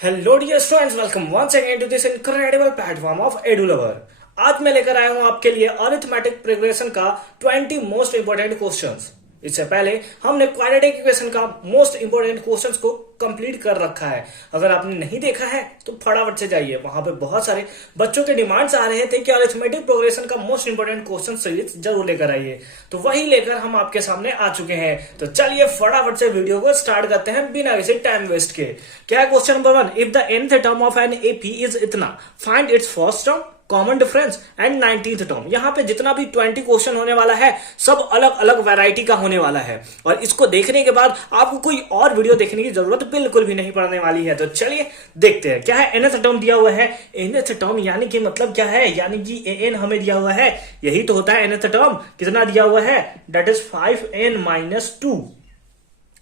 Hello dear students, welcome once again to this incredible platform of Edulover. आज मैं लेकर आया हूं आपके लिए अरिथमेटिक प्रोग्रेशन का 20 मोस्ट इंपोर्टेंट क्वेश्चंस। इससे पहले हमने क्वाड्रेटिक इक्वेशन का मोस्ट इंपोर्टेंट क्वेश्चंस को कंप्लीट कर रखा है। अगर आपने नहीं देखा है तो फटाफट से जाइए, वहां पे बहुत सारे बच्चों के डिमांड्स आ रहे थे कि अरिथमेटिक प्रोग्रेशन का मोस्ट इंपोर्टेंट क्वेश्चन सीरीज जरूर लेकर आइए, तो वही लेकर हम आपके सामने आ चुके हैं। तो चलिए फटाफट से वीडियो को स्टार्ट करते हैं बिना किसी टाइम वेस्ट के। क्या है question number 1? If the nth term of an AP is इतना, find its first term, common difference and 19th term. यहां पे जितना भी 20 क्वेश्चन होने वाला है सब अलग अलग वैरायटी का होने वाला है, और इसको देखने के बाद आपको कोई और वीडियो देखने की जरूरत बिल्कुल भी नहीं पड़ने वाली है। तो चलिए देखते हैं क्या है। nth टर्म दिया हुआ है। nth टर्म यानी कि मतलब क्या है, यानी कि an हमें दिया हुआ है, यही तो होता है nth टर्म। कितना दिया हुआ है? That is 5n-2।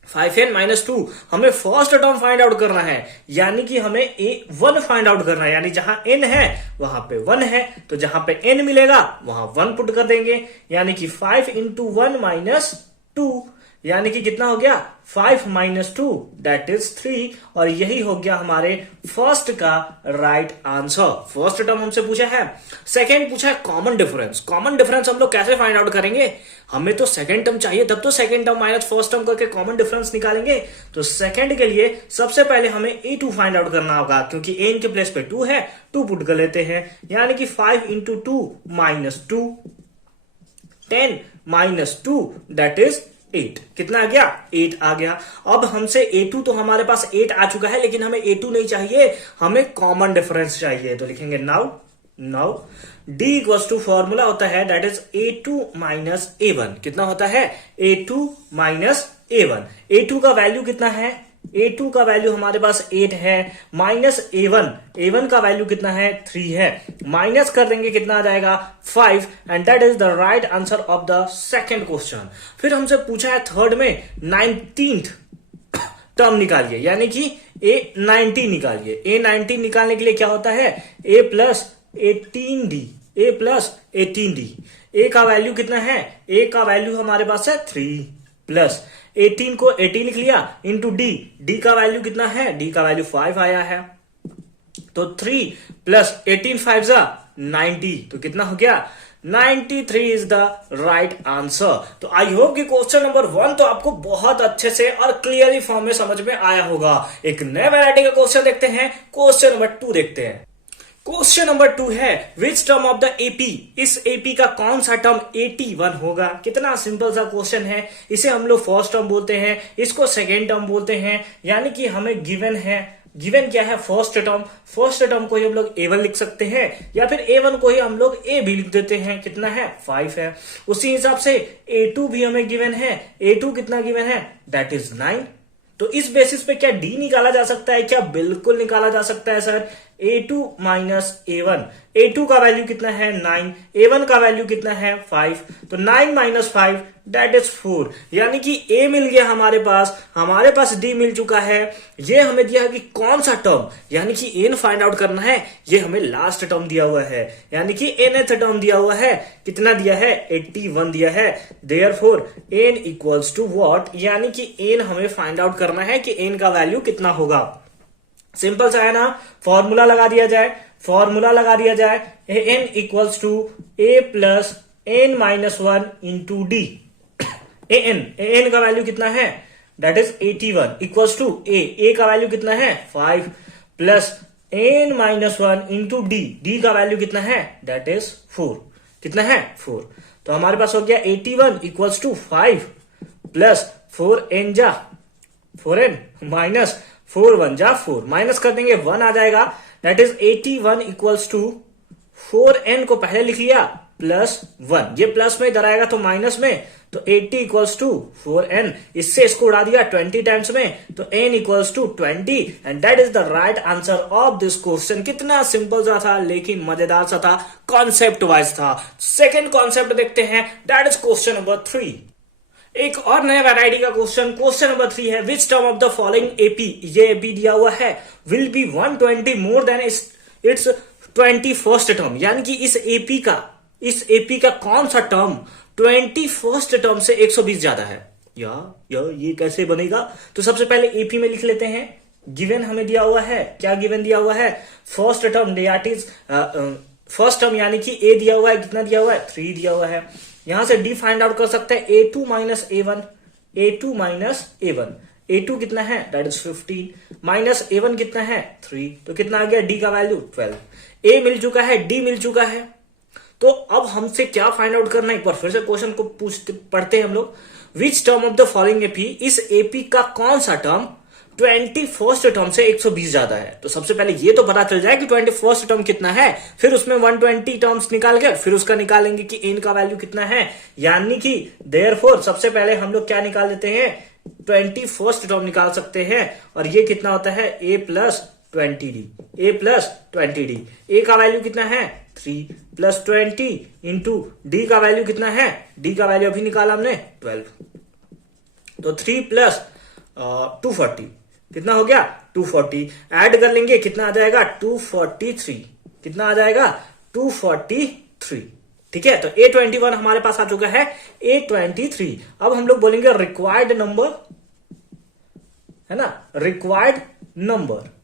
5n-2 हमें फर्स्ट टर्म फाइंड आउट करना है, यानी कि हमें a1 फाइंड आउट करना है। यानी जहां n है वहां पे 1 है, तो जहां पे n मिलेगा वहां 1 पुट कर देंगे, यानी कि 5 × 1 - 2, यानी कि कितना हो गया? 5 - 2 दैट इज 3। और यही हो गया हमारे फर्स्ट का राइट आंसर। फर्स्ट टर्म हमसे पूछा है। सेकंड पूछा है कॉमन डिफरेंस। कॉमन डिफरेंस हम लोग कैसे फाइंड आउट करेंगे? हमें तो सेकंड टर्म चाहिए, तब तो second term minus first term करके कॉमन डिफरेंस निकालेंगे। तो सेकंड के लिए सबसे पहले हमें a2 फाइंड आउट करना होगा, क्योंकि a के प्लेस पे 2 है, 2 पुट कर लेते हैं, यानी कि 5 × 2 - 2, 10 - 2 दैट इज 8। कितना आ गया? 8 आ गया। अब हमसे a2, तो हमारे पास 8 आ चुका है, लेकिन हमें a2 नहीं चाहिए, हमें कॉमन डिफरेंस चाहिए। तो लिखेंगे now d equals to formula होता है दैट इज a2 - a1। कितना होता है? a2 - a1। a2 का वैल्यू कितना है? a2 का वैल्यू हमारे पास 8 है, माइनस a1 का वैल्यू कितना है? 3 है। माइनस कर देंगे, कितना आ जाएगा? 5। And that is the right answer of the second question. फिर हमसे पूछा है थर्ड में 19th टर्म निकालिए, यानी कि a19 निकालिए। a19 निकालने के लिए क्या होता है? a + 18d, a + 18d। a का वैल्यू कितना है? a का वैल्यू हमारे पास है 3, प्लस 18 को 80 लिख लिया इंटू d का वैल्यू कितना है? d का वैल्यू 5 आया है, तो 3 + 18 5 90। तो कितना हो गया? 93 इज द राइट आंसर। तो आई होप कि क्वेश्चन नंबर 1 तो आपको बहुत अच्छे से और क्लियरली फॉर्म में समझ में आया होगा। एक नए वैरायटी का क्वेश्चन देखते हैं। क्वेश्चन नंबर 2 देखते हैं। क्वेश्चन नंबर 2 है which term of the AP, इस एपी का कौन सा टर्म 81 होगा? कितना सिंपल सा क्वेश्चन है। इसे हम लोग फर्स्ट टर्म बोलते हैं, इसको सेकेंड टर्म बोलते हैं, यानी कि हमें गिवन है। गिवन क्या है? First term. फर्स्ट टर्म को ही हम लोग a1 लिख सकते हैं, या फिर a1 को ही हम लोग a भी लिख देते हैं। कितना है? 5 है। उसी हिसाब से a2 भी हमें गिवन है। a2 कितना गिवन है? That is 9। तो इस बेसिस पे क्या d निकाला जा सकता है? क्या बिल्कुल निकाला जा सकता है सर। a2 - a1, a2 का वैल्यू कितना है? 9, a1 का वैल्यू कितना है? 5। तो 9 - 5 दैट इज 4, यानी कि a मिल गया हमारे पास d मिल चुका है। ये हमें दिया कि कौन सा टर्म, यानी कि n फाइंड आउट करना है। ये हमें लास्ट टर्म दिया हुआ है, यानी कि nth टर्म दिया हुआ है। कितना दिया है? 81 दिया है। Therefore n equals to what, यानी कि n हमें फाइंड आउट करना है कि n का वैल्यू कितना होगा। सिंपल सा है ना। फॉर्मूला लगा दिया जाए। an equals to a + n - 1 into d। an का वैल्यू कितना है? That is 81 equals to a का वैल्यू कितना है? 5 प्लस n - 1 इंटू d का वैल्यू कितना है? That is 4। कितना है? 4। तो हमारे पास हो गया 81 equals to 5 plus 4n minus 4 × 4, minus कर देंगे 1 आ जाएगा। That is 81 equals to 4n को पहले लिख लिया प्लस 1, ये प्लस में इधर आएगा तो माइनस में, तो 80 इक्वल्स टू 4n। इससे इसको उड़ा दिया 20 टाइम्स में, तो n equals to 20। And that is the right answer of this question. कितना सिंपल सा था, लेकिन मजेदार सा था, कॉन्सेप्ट वाइज था। सेकेंड कॉन्सेप्ट देखते हैं, दैट इज क्वेश्चन नंबर 3। एक और नया वैरायटी का क्वेश्चन नंबर 3 है which term of the following AP, ये एपी दिया हुआ है, will be 120 more than it's 21st term, यानी कि इस एपी का कौन सा टर्म 21st टर्म से 120 ज्यादा है। या ये कैसे बनेगा? तो सबसे पहले एपी में लिख लेते हैं गिवन हमें दिया हुआ है, क्या गिवन दिया हुआ है, first term that is first term यानी कि ए दिया हुआ है, कितना दिया हुआ है 3 दिया हुआ है। यहां से डी फाइंड आउट कर सकते हैं a2 minus a1, a2 minus a1, a2 कितना है दैट इज 15 माइनस a1 कितना है 3, तो कितना आ गया डी का वैल्यू 12। ए मिल चुका है, डी मिल चुका है, तो अब हमसे क्या फाइंड आउट करना है, एक बार फिर से क्वेश्चन को पढ़ते हैं हम लोग। Which term of the following AP, इस एपी का कौन सा टर्म 21st टर्म से 120 ज्यादा है। तो सबसे पहले ये तो पता चल जाए कि 21st टर्म कितना है, फिर उसमें 120 टर्म्स निकाल के फिर उसका निकालेंगे कि एन का वैल्यू कितना है, यानी कि देयरफॉर सबसे पहले हम लोग क्या निकाल देते हैं 21st टर्म निकाल सकते हैं, और ये कितना होता है a plus 20d, a plus 20d, a का वैल्यू कितना है 3 प्लस 20 इंटू डी का वैल्यू कितना है, डी का वैल्यू अभी निकाला हमने 12, तो 3 प्लस 240 कितना हो गया 240, ऐड कर लेंगे कितना आ जाएगा 243, कितना आ जाएगा 243, ठीक है। तो A21 हमारे पास आ चुका है, A23। अब हम लोग बोलेंगे रिक्वायर्ड नंबर, है ना, रिक्वायर्ड नंबर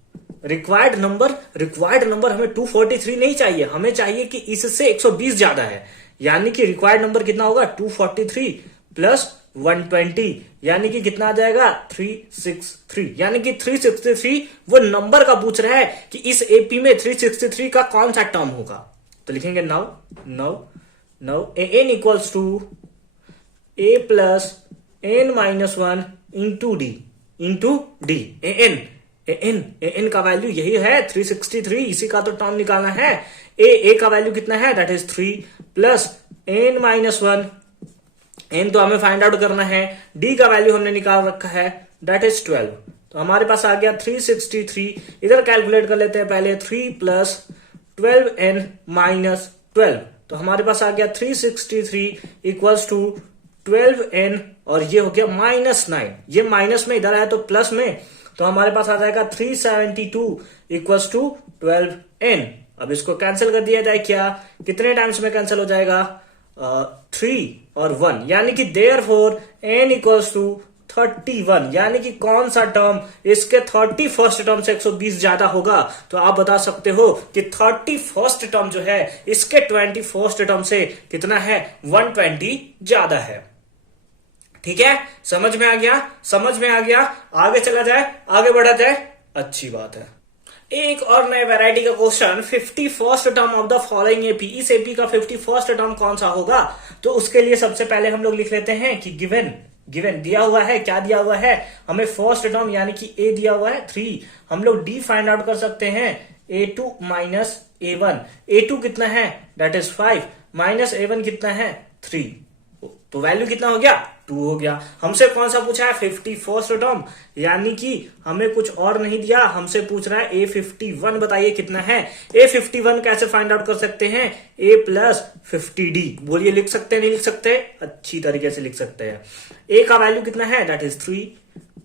हमें 243 नहीं चाहिए, हमें चाहिए कि इससे 120 ज्यादा है, यानी कि रिक्वायर्ड नंबर कितना होगा 243 प्लस 120, यानी कि कितना आ जाएगा 363, यानी कि 363 वो नंबर का पूछ रहा है कि इस एपी में 363 का कौन सा टर्म होगा। तो लिखेंगे now n equals to a plus n minus 1 into d n का वैल्यू यही है 363, इसी का तो टर्म निकालना है। ए का वैल्यू कितना है that is 3 plus n minus 1, n तो हमें फाइंड आउट करना है, डी का वैल्यू हमने निकाल रखा है दैट इज 12, तो हमारे पास आ गया 363। इधर कैलकुलेट कर लेते हैं पहले, 3 प्लस 12n माइनस 12, तो हमारे पास आ गया 363 इक्वल्स टू 12n, और ये हो गया -9, ये माइनस में इधर आया तो प्लस में, तो हमारे पास आ जाएगा 372 इक्वल्स टू 12n। अब इसको कैंसिल कर दिया जाए, क्या कितने टाइम्स में कैंसिल हो जाएगा 3 और 1, यानी कि देयरफॉर n इक्वल्स टू 31, यानी कि कौन सा टर्म इसके 31st टर्म से 120 ज्यादा होगा। तो आप बता सकते हो कि 31st टर्म जो है इसके 21st टर्म से कितना है 120 ज्यादा है। ठीक है, समझ में आ गया, आगे चला जाए, आगे बढ़ा जाए, अच्छी बात है। एक और नए वैरायटी का question, 51st term of the following AP, इस एपी का 51st टर्म कौन सा होगा। तो उसके लिए सबसे पहले हम लोग लिख लेते हैं कि गिवन दिया हुआ है, क्या दिया हुआ है हमें फर्स्ट टर्म यानी कि a दिया हुआ है 3, हम लोग d फाइंड आउट कर सकते हैं a2 माइनस a1, a2 कितना है दैट इज 5 माइनस a1 कितना है 3, तो वैल्यू कितना हो गया 2 हो गया। हमसे कौन सा पूछा है 51st टर्म, यानी कि हमें कुछ और नहीं दिया, हमसे पूछ रहा है A51 बताइए कितना है। A51 कैसे फाइंड आउट कर सकते हैं, A प्लस 50D, बोलिए लिख सकते हैं नहीं लिख सकते, अच्छी तरीके से लिख सकते हैं। A का वैल्यू कितना है that is 3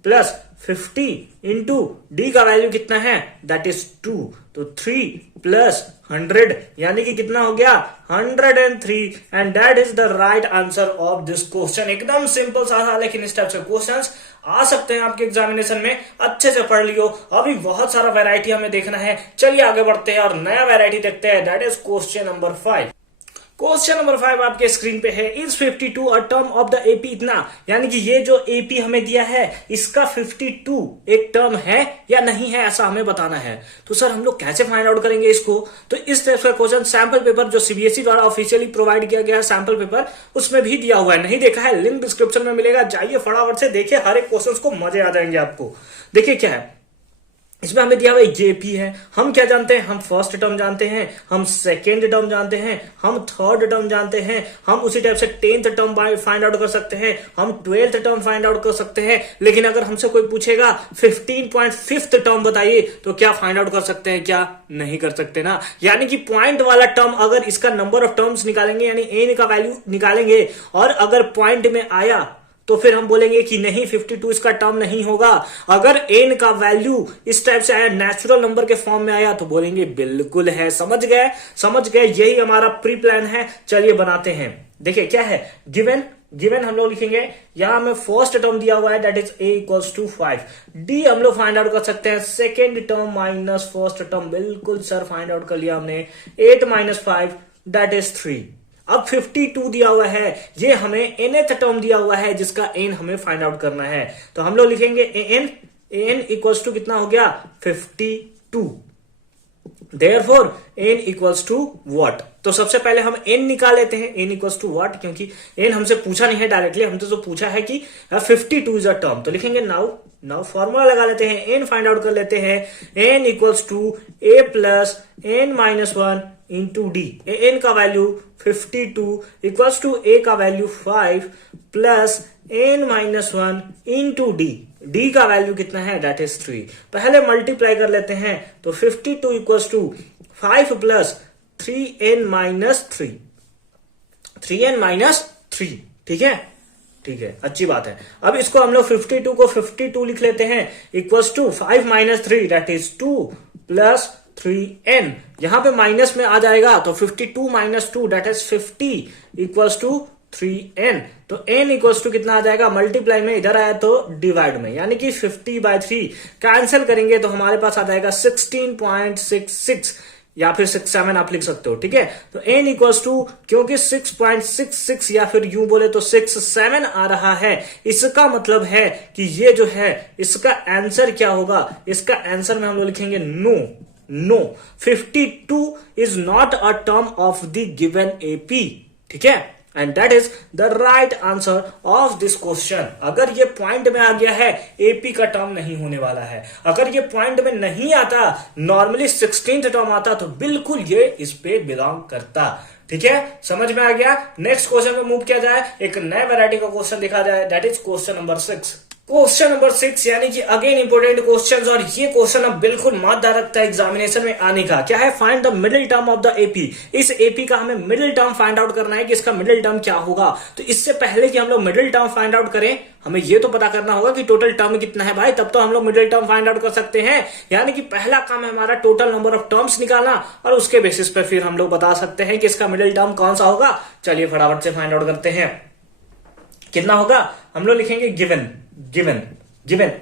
plus 50 into d का वैल्यू कितना है दैट इज 2, तो 3 प्लस 100 यानी कि कितना हो गया 103, and that is the right answer of this question. एकदम सिंपल सा था, लेकिन इस टाइप से क्वेश्चंस आ सकते हैं आपके एग्जामिनेशन में, अच्छे से पढ़ लियो। अभी बहुत सारा वैरायटी हमें देखना है, चलिए आगे बढ़ते हैं और नया वैरायटी देखते हैं, that is question number 5। Question number 5 आपके स्क्रीन पे है, is 52 a term of the AP, इतना यानी कि ये जो एपी हमें दिया है इसका 52 एक टर्म है या नहीं है, ऐसा हमें बताना है। तो सर हम लोग कैसे फाइंड आउट करेंगे इसको, तो इस तरह का क्वेश्चन सैंपल पेपर जो सीबीएसई द्वारा ऑफिशियली प्रोवाइड किया गया है सैंपल पेपर, उसमें भी दिया हुआ है, नहीं देखा है लिंक डिस्क्रिप्शन में मिलेगा, जाइए फटाफट से देखिए, हर एक क्वेश्चन को मजे आ जाएंगे आपको। देखिए क्या है इसमें हमें दिया हुआ जेपी है, हम क्या जानते हैं, हम फर्स्ट टर्म जानते हैं, हम सेकेंड टर्म जानते हैं, हम थर्ड टर्म जानते हैं, हम उसी टाइप से 10th टर्म फाइंड आउट कर सकते हैं, हम 12th टर्म फाइंड आउट कर सकते हैं। लेकिन अगर हमसे कोई पूछेगा 15.5th टर्म बताइए, तो क्या फाइंड आउट कर सकते हैं, क्या नहीं कर सकते ना। यानी कि पॉइंट वाला टर्म अगर इसका नंबर ऑफ टर्म्स निकालेंगे यानी एन का वैल्यू निकालेंगे, और अगर पॉइंट में आया तो फिर हम बोलेंगे कि नहीं 52 इसका टर्म नहीं होगा। अगर एन का वैल्यू इस टाइप से आया, नेचुरल नंबर के फॉर्म में आया, तो बोलेंगे बिल्कुल है। समझ गए, यही हमारा प्री प्लान है। चलिए बनाते हैं। देखिए क्या है, गिवन गिवन हम लोग लिखेंगे, यहां हमें फर्स्ट टर्म दिया हुआ है that is a equals to 5। D हम लोग फाइंड आउट कर सकते हैं second term minus first term. बिल्कुल सर, फाइंड आउट कर लिया हमने। 8 माइनस 5 दैट इज 3। अब 52 दिया हुआ है, ये हमें nth टर्म दिया हुआ है जिसका n हमें फाइंड आउट करना है। तो हम लोग लिखेंगे an इक्वल्स टू कितना हो गया 52। Therefore n equals to what? तो सबसे पहले हम n निकाल लेते हैं, n इक्वल्स टू व्हाट, क्योंकि n हमसे पूछा नहीं है डायरेक्टली, हमसे जो पूछा है कि 52 इज अ टर्म। तो लिखेंगे नाउ फॉर्मूला लगा लेते हैं, n फाइंड आउट कर लेते हैं। n equals to a plus n minus 1 into d. n का वैल्यू 52 इक्वल्स टू a का value 5 plus n minus 1 into d. D का वैल्यू कितना है दैट इज 3। पहले मल्टीप्लाई कर लेते हैं, तो 52 equals to 5 plus 3n minus 3, 3n minus 3। ठीक है, ठीक है, अच्छी बात है। अब इसको हम लोग 52 को 52 लिख लेते हैं equals to 5 minus 3 that is 2 plus 3n। यहां पे माइनस में आ जाएगा तो 52 minus 2 that is 50 equals to 3n। तो n इक्वल्स टू कितना आ जाएगा, मल्टीप्लाई में इधर आया तो डिवाइड में, यानी कि 50/3 कैंसिल करेंगे तो हमारे पास आ जाएगा 16.66 या फिर 67 आप लिख सकते हो। ठीक है, तो n इक्वल्स टू, क्योंकि 6.66 या फिर यूं बोले तो 67 आ रहा है, इसका मतलब है कि ये जो है इसका आंसर क्या होगा। इसका आंसर में हम लोग लिखेंगे no 52 is not a term of the given AP। ठीक है, and that is the right answer of this question. अगर ये पॉइंट में आ गया है, AP का टर्म नहीं होने वाला है। अगर ये पॉइंट में नहीं आता, नॉर्मली 16th टर्म आता, तो बिल्कुल ये इस पे बिलोंग करता। ठीक है, समझ में आ गया। नेक्स्ट क्वेश्चन में मूव किया जाए, एक नए वैरायटी का क्वेश्चन देखा जाए, that is question number 6। Question number 6 यानी कि अगेन इंपोर्टेंट क्वेश्चन, और ये क्वेश्चन अब बिल्कुल मादा रखता है एग्जामिनेशन में आने का। क्या है, find the middle term of the AP। इस AP का हमें मिडिल टर्म फाइंड आउट करना है कि इसका मिडिल टर्म क्या होगा। तो इससे पहले कि हम लोग मिडिल टर्म फाइंड आउट करें, हमें ये तो पता करना होगा कि टोटल टर्म कितना है भाई, तब तो हम लोग मिडिल टर्म फाइंड आउट कर सकते हैं। यानी कि पहला काम है हमारा टोटल नंबर ऑफ टर्म्स निकालना, और उसके बेसिस पे फिर हम लोग बता सकते हैं कि इसका मिडिल टर्म कौन सा होगा। चलिए फटाफट से फाइंड आउट करते हैं। कितना होगा, हम लोग लिखेंगे गिवन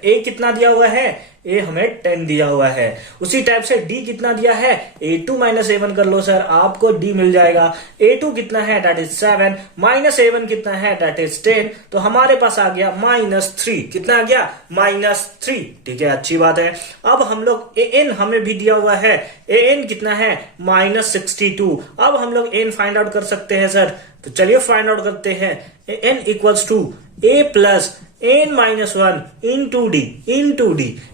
A कितना दिया हुआ है, A हमें 10 दिया हुआ है। उसी टाइप से D कितना दिया है, A2 माइनस A1 कर लो सर, आपको D मिल जाएगा। A2 कितना है दैट इज 7 माइनस A1 कितना है दैट इज 10। तो हमारे पास आ गया -3। कितना आ गया, -3। ठीक है, अच्छी बात है। अब हम लोग AN हमें भी दिया हुआ है, AN कितना है -62। अब हम लोग N फाइंड आउट कर सकते हैं सर, तो चलिए फाइंड आउट करते हैं। N equals to A plus n minus 1 into d.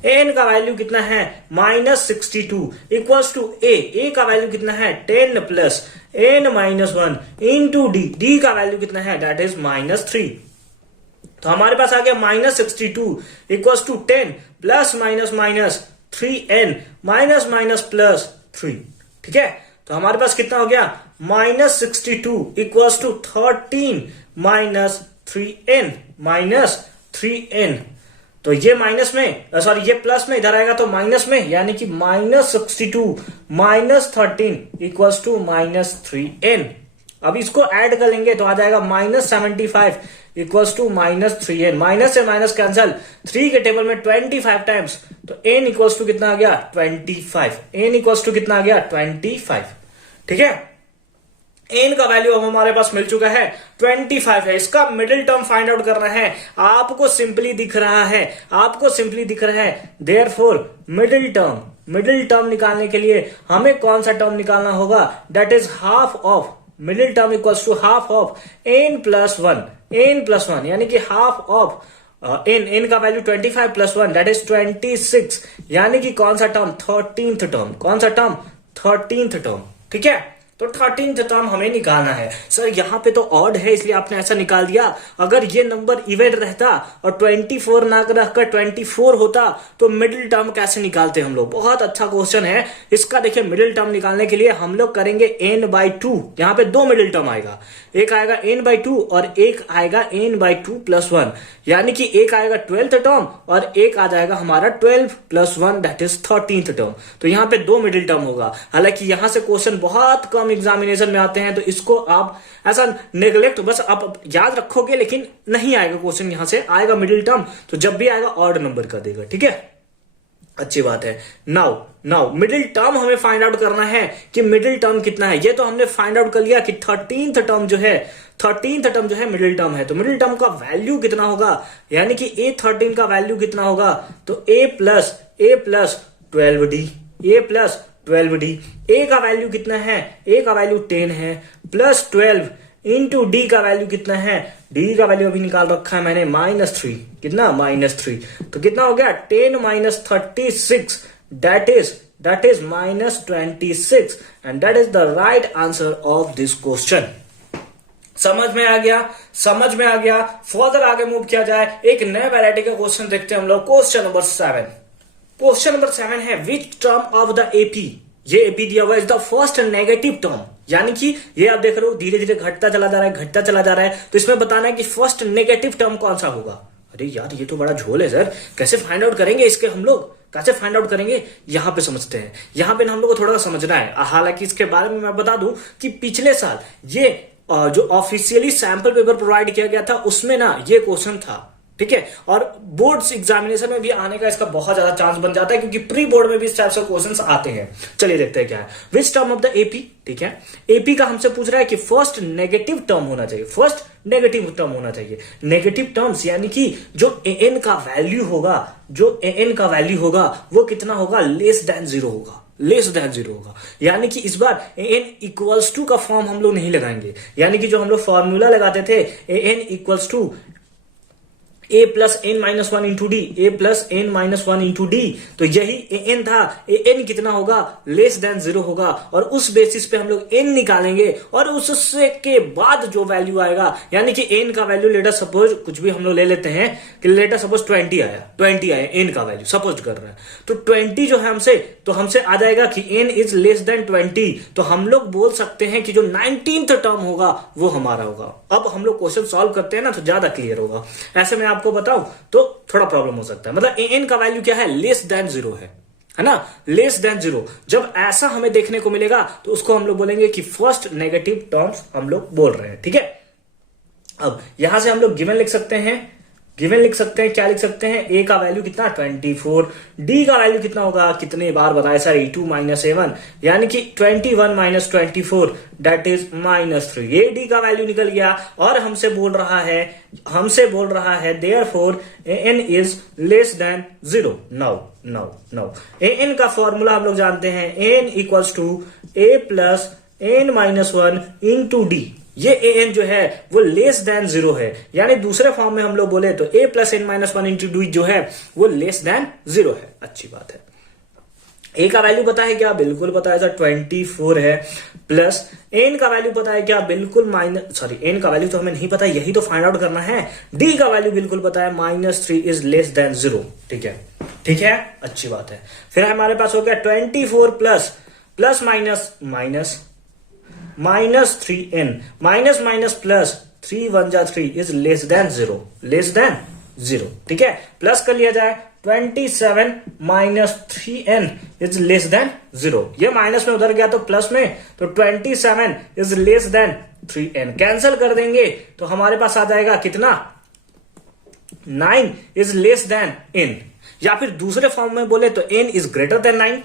n का वैल्यू कितना है -62 इक्वल्स टू a का वैल्यू कितना है 10 plus n minus 1 into d का वैल्यू कितना है दैट इज -3। तो हमारे पास आ गया -62 equals to 10 plus minus 3n minus plus 3। ठीक है, तो हमारे पास कितना हो गया, -62 इक्वल्स टू 13 माइनस 3n। तो ये माइनस में, सॉरी ये प्लस में इधर आएगा तो माइनस में, यानी कि -62 माइनस 13 इक्वल्स टू -3n। अब इसको ऐड कर लेंगे तो आ जाएगा -75 इक्वल्स टू -3n। माइनस से माइनस कैंसल, 3 के टेबल में 25 टाइम्स, तो n इक्वल्स टू कितना आ गया 25। n इक्वल्स टू कितना आ गया 25। ठीक है, n का वैल्यू अब हमारे पास मिल चुका है 25 है। इसका मिडिल टर्म फाइंड आउट करना है। आपको सिंपली दिख रहा है, देयरफॉर मिडिल टर्म निकालने के लिए हमें कौन सा टर्म निकालना होगा, that is half of, middle term equals to half of n plus 1, यानी कि हाफ ऑफ n का वैल्यू 25 प्लस 1 दैट इज 26, यानी कि कौन सा टर्म 13th टर्म। ठीक है, तो 13th टर्म हमें निकालना है। सर यहाँ पे तो ऑड है इसलिए आपने ऐसा निकाल दिया। अगर ये नंबर इवेंट रहता और 24 ना रखकर 24 होता तो मिडिल टर्म कैसे निकालते हम लोग। बहुत अच्छा क्वेश्चन है। इसका देखिए मिडिल टर्म निकालने के लिए हम लोग करेंगे n/2। यहाँ पे 2 मिडिल टर्म आएगा, एक आएगा n/2 और एक आएगा n/2 प्लस 1, यानी कि एक आएगा 12th टर्म और एक आ जाएगा हमारा 12 plus 1 that is 13th term. तो यहाँ पे 2 मिडिल टर्म होगा। हालांकि यहाँ से क्वेश्चन बहुत कम टर्म एग्जामिनेशन में आते हैं तो इसको आप ऐसा नेग्लेक्ट बस आप याद रखोगे, लेकिन नहीं आएगा क्वेश्चन, यहां से आएगा मिडिल टर्म, तो जब भी आएगा ऑड नंबर का देगा, ठीक है, अच्छी बात है। नाउ नाउ मिडिल टर्म हमें फाइंड आउट करना है कि मिडिल टर्म कितना है। ये तो हमने फाइंड आउट कर लिया कि 13th टर्म जो है मिडिल टर्म है, तो मिडिल टर्म का वैल्यू कितना होगा, यानी कि A13 का वैल्यू कितना होगा, तो A plus 12D, A plus 12D। A का वैल्यू कितना है, A का वैल्यू 10 है, प्लस 12 इंटू D का वैल्यू कितना है, D का वैल्यू अभी निकाल रखा है मैंने -3, कितना -3, तो कितना हो गया 10 minus 36, that is -26, and that is the right answer of this question. समझ में आ गया। फर्दर आगे मूव किया जाए, एक नए वैरायटी का क्वेश्चन देखते हैं हम लोग। क्वेश्चन नंबर 7 है which term of the AP, ये एपी दिया हुआ is the first negative term, यानी कि ये आप देख रहे हो धीरे धीरे घटता चला जा रहा है, तो इसमें बताना है कि फर्स्ट नेगेटिव टर्म कौन सा होगा। अरे यार ये तो बड़ा झोल है सर, कैसे फाइंड आउट करेंगे इसके हम लोग, कैसे फाइंड आउट करेंगे, यहां पे समझते हैं। यहां पे हम लोग को थोड़ा सा समझना है। हालांकि इसके बारे में मैं बता दूं कि पिछले साल ये जो ऑफिशियली सैंपल पेपर प्रोवाइड किया गया था उसमें ना ये क्वेश्चन था, ठीक है, और बोर्ड्स एग्जामिनेशन में भी आने का इसका बहुत ज्यादा चांस बन जाता है, क्योंकि प्री बोर्ड में भी इस टाइप से क्वेश्चंस आते हैं। चलिए देखते हैं क्या है। Which term of the AP, ठीक है, एपी का हमसे पूछ रहा है कि फर्स्ट नेगेटिव टर्म होना चाहिए, नेगेटिव टर्म्स यानी कि जो an का वैल्यू होगा वो कितना होगा, लेस देन जीरो होगा, यानी कि इस बार an इक्वल्स टू का फॉर्म हम लोग नहीं लगाएंगे, यानी कि जो हम लोग फॉर्मूला लगाते थे an equals to a plus n minus 1 into d, a plus n minus 1 into d, तो यही an था, an कितना होगा, लेस देन जीरो होगा, और उस बेसिस पे हम लोग n निकालेंगे, और उससे के बाद जो वैल्यू आएगा, यानी कि n का वैल्यू लेटर सपोज कुछ भी हम लोग ले लेते हैं कि लेटर सपोज 20 आया n का वैल्यू सपोज कर रहा है, तो 20 जो है हमसे आ जाएगा कि n इज लेस देन 20, तो हम लोग बोल सकते हैं कि जो 19th टर्म होगा वो हमारा होगा। अब हम लोग क्वेश्चन सॉल्व करते हैं ना तो ज्यादा क्लियर होगा, ऐसे में आपको बताऊं तो थोड़ा प्रॉब्लम हो सकता है। मतलब an का वैल्यू क्या है, लेस देन जीरो है ना, लेस देन जीरो। जब ऐसा हमें देखने को मिलेगा तो उसको हम लोग बोलेंगे कि फर्स्ट नेगेटिव टर्म्स हम लोग बोल रहे हैं, ठीक है। अब यहां से हम लोग गिवन लिख सकते हैं, क्या लिख सकते हैं, a का वैल्यू कितना 24, d का वैल्यू कितना होगा, कितने बार बताया सर, 2 माइनस 7, यानी कि 21 माइनस 24 दैट इज -3, ये d का वैल्यू निकल गया, और हमसे बोल रहा है therefore an is less than 0। Now an का फॉर्मूला हम लोग जानते हैं, n equals to a plus n minus 1 into d, ये an जो है वो लेस देन जीरो है, यानी दूसरे फॉर्म में हम लोग बोले तो a plus n minus 1 into D जो है वो लेस देन जीरो है। अच्छी बात है। a का वैल्यू पता है क्या, बिल्कुल पता है सर 24 है, प्लस n का वैल्यू पता है क्या, बिल्कुल n का वैल्यू तो हमें नहीं पता, यही तो फाइंड आउट करना है। d का वैल्यू बिल्कुल पता है -3 इज लेस देन 0, ठीक है, अच्छी बात है। फिर हमारे पास हो गया 24 plus minus 3n minus plus 3 1 जा 3 इज लेस देन 0, ठीक है। प्लस कर लिया जाए 27 minus 3n is less than 0, ये माइनस में उधर गया तो प्लस में, तो 27 is less then 3n, cancel कर देंगे तो हमारे पास आ जाएगा कितना, 9 इज लेस देन n, या फिर दूसरे फॉर्म में बोले तो n is greater than 9,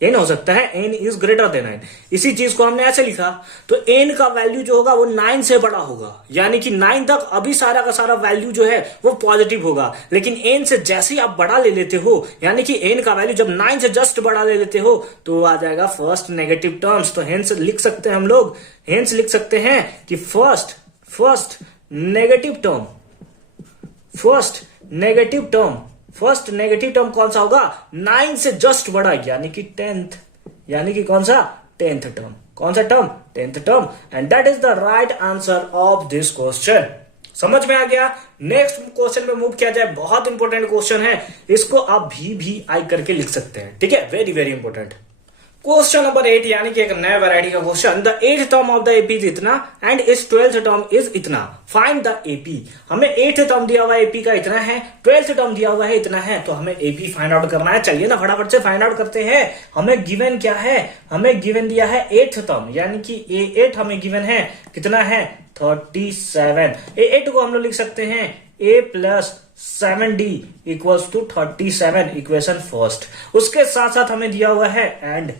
n हो सकता है n इज ग्रेटर देन 9। इसी चीज को हमने ऐसे लिखा तो n का वैल्यू जो होगा वो 9 से बड़ा होगा, यानी कि 9 तक अभी सारा का सारा वैल्यू जो है वो पॉजिटिव होगा, लेकिन n से जैसे ही आप बड़ा ले लेते हो, यानी कि n का वैल्यू जब 9 से जस्ट बड़ा ले लेते हो तो आ जाएगा फर्स्ट नेगेटिव टर्म्स। तो हेंस लिख सकते हैं हम लोग, लिख सकते हैं कि फर्स्ट नेगेटिव टर्म कौन सा होगा, 9 से जस्ट बड़ा, यानी कि 10th, यानी कि कौन सा 10th term, and that is the right answer of this question. समझ में आ गया। नेक्स्ट क्वेश्चन पे मूव किया जाए, बहुत इंपॉर्टेंट क्वेश्चन है, इसको आप भी आई करके लिख सकते हैं, ठीक है, very very important. Question number 8 यानी कि एक नया वैरायटी का question. The 8th term of the AP is इतना एंड इस 12th टर्म इज इतना, फाइंड द एपी। हमें 8th टर्म दिया हुआ है एपी का इतना है, 12th टर्म दिया हुआ है इतना है, तो हमें एपी फाइंड आउट करना है। चलिए ना फटाफट से फाइंड आउट करते हैं। हमें गिवन क्या है, हमें गिवन दिया है 8th टर्म यानी कि A8 हमें गिवन है, कितना है 37। A8 को हम लोग लिख सकते हैं A plus 7D equals to 37, equation first. उसके साथ साथ हमें दिया हुआ है एंड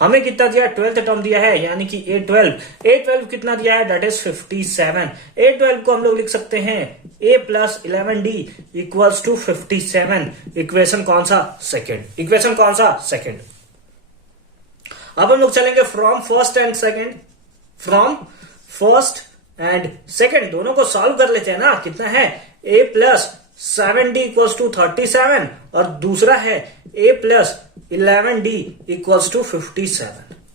हमें कितना दिया, 12th टर्म दिया है यानी कि A12 कितना दिया है, दैट इज 57। A12 को हम लोग लिख सकते हैं A plus 11D equals to 57, equation कौन सा, सेकेंड। इक्वेशन कौन सा, सेकेंड। अब हम लोग चलेंगे from first and second, from first and second दोनों को सॉल्व कर लेते हैं ना। कितना है A plus 7D equals to 37 और दूसरा है A plus 11D equals to 57,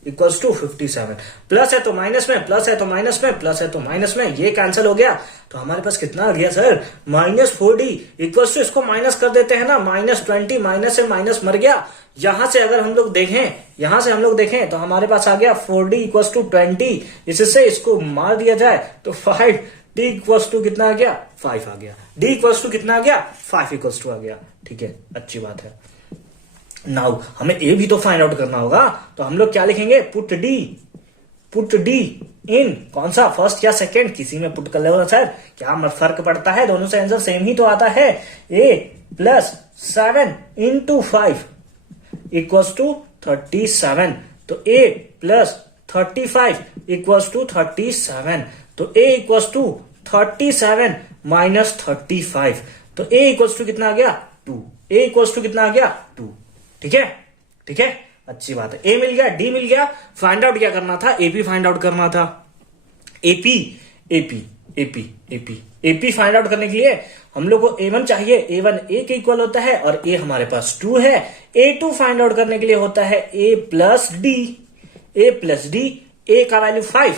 equals to 57। Plus है तो माइनस में, प्लस है तो माइनस में, प्लस है तो माइनस में, ये कैंसिल हो गया। तो हमारे पास कितना आ गया सर, -4D इक्वल्स टू, इसको माइनस कर देते हैं ना, -20, माइनस से माइनस मर गया। यहां से अगर हम लोग देखें, यहां से हम लोग देखें तो हमारे पास आ गया 4D इक्वल्स टू 20, इससे इसको मार दिया जाए तो 5D इक्वल्स टू कितना आ गया, 5 आ गया। D इक्वल्स टू कितना आ गया, 5 इक्वल्स टू आ गया। ठीक है, अच्छी बात है। नाउ हमें ए भी तो फाइंड आउट करना होगा, तो हम लोग क्या लिखेंगे, पुट डी इन कौन सा, फर्स्ट या सेकेंड, किसी में पुट कर लो सर, क्या फर्क पड़ता है, दोनों से आंसर सेम ही तो आता है। A plus 7 into 5 equals to 37, तो A प्लस 35 इक्वल्स टू 37, तो A इक्वल्स टू 37 माइनस 35, तो A इक्वल्स टू कितना आ गया, 2। A इक्वल्स टू कितना आ गया, 2। ठीक है, ठीक है, अच्छी बात है। ए मिल गया, डी मिल गया। फाइंड आउट क्या करना था, एपी फाइंड आउट करना था। एपी फाइंड आउट करने के लिए हम लोग को A1 चाहिए, A1 A के इक्वल होता है और A हमारे पास 2 है। A2 फाइंड आउट करने के लिए होता है A प्लस डी, A का वैल्यू 5,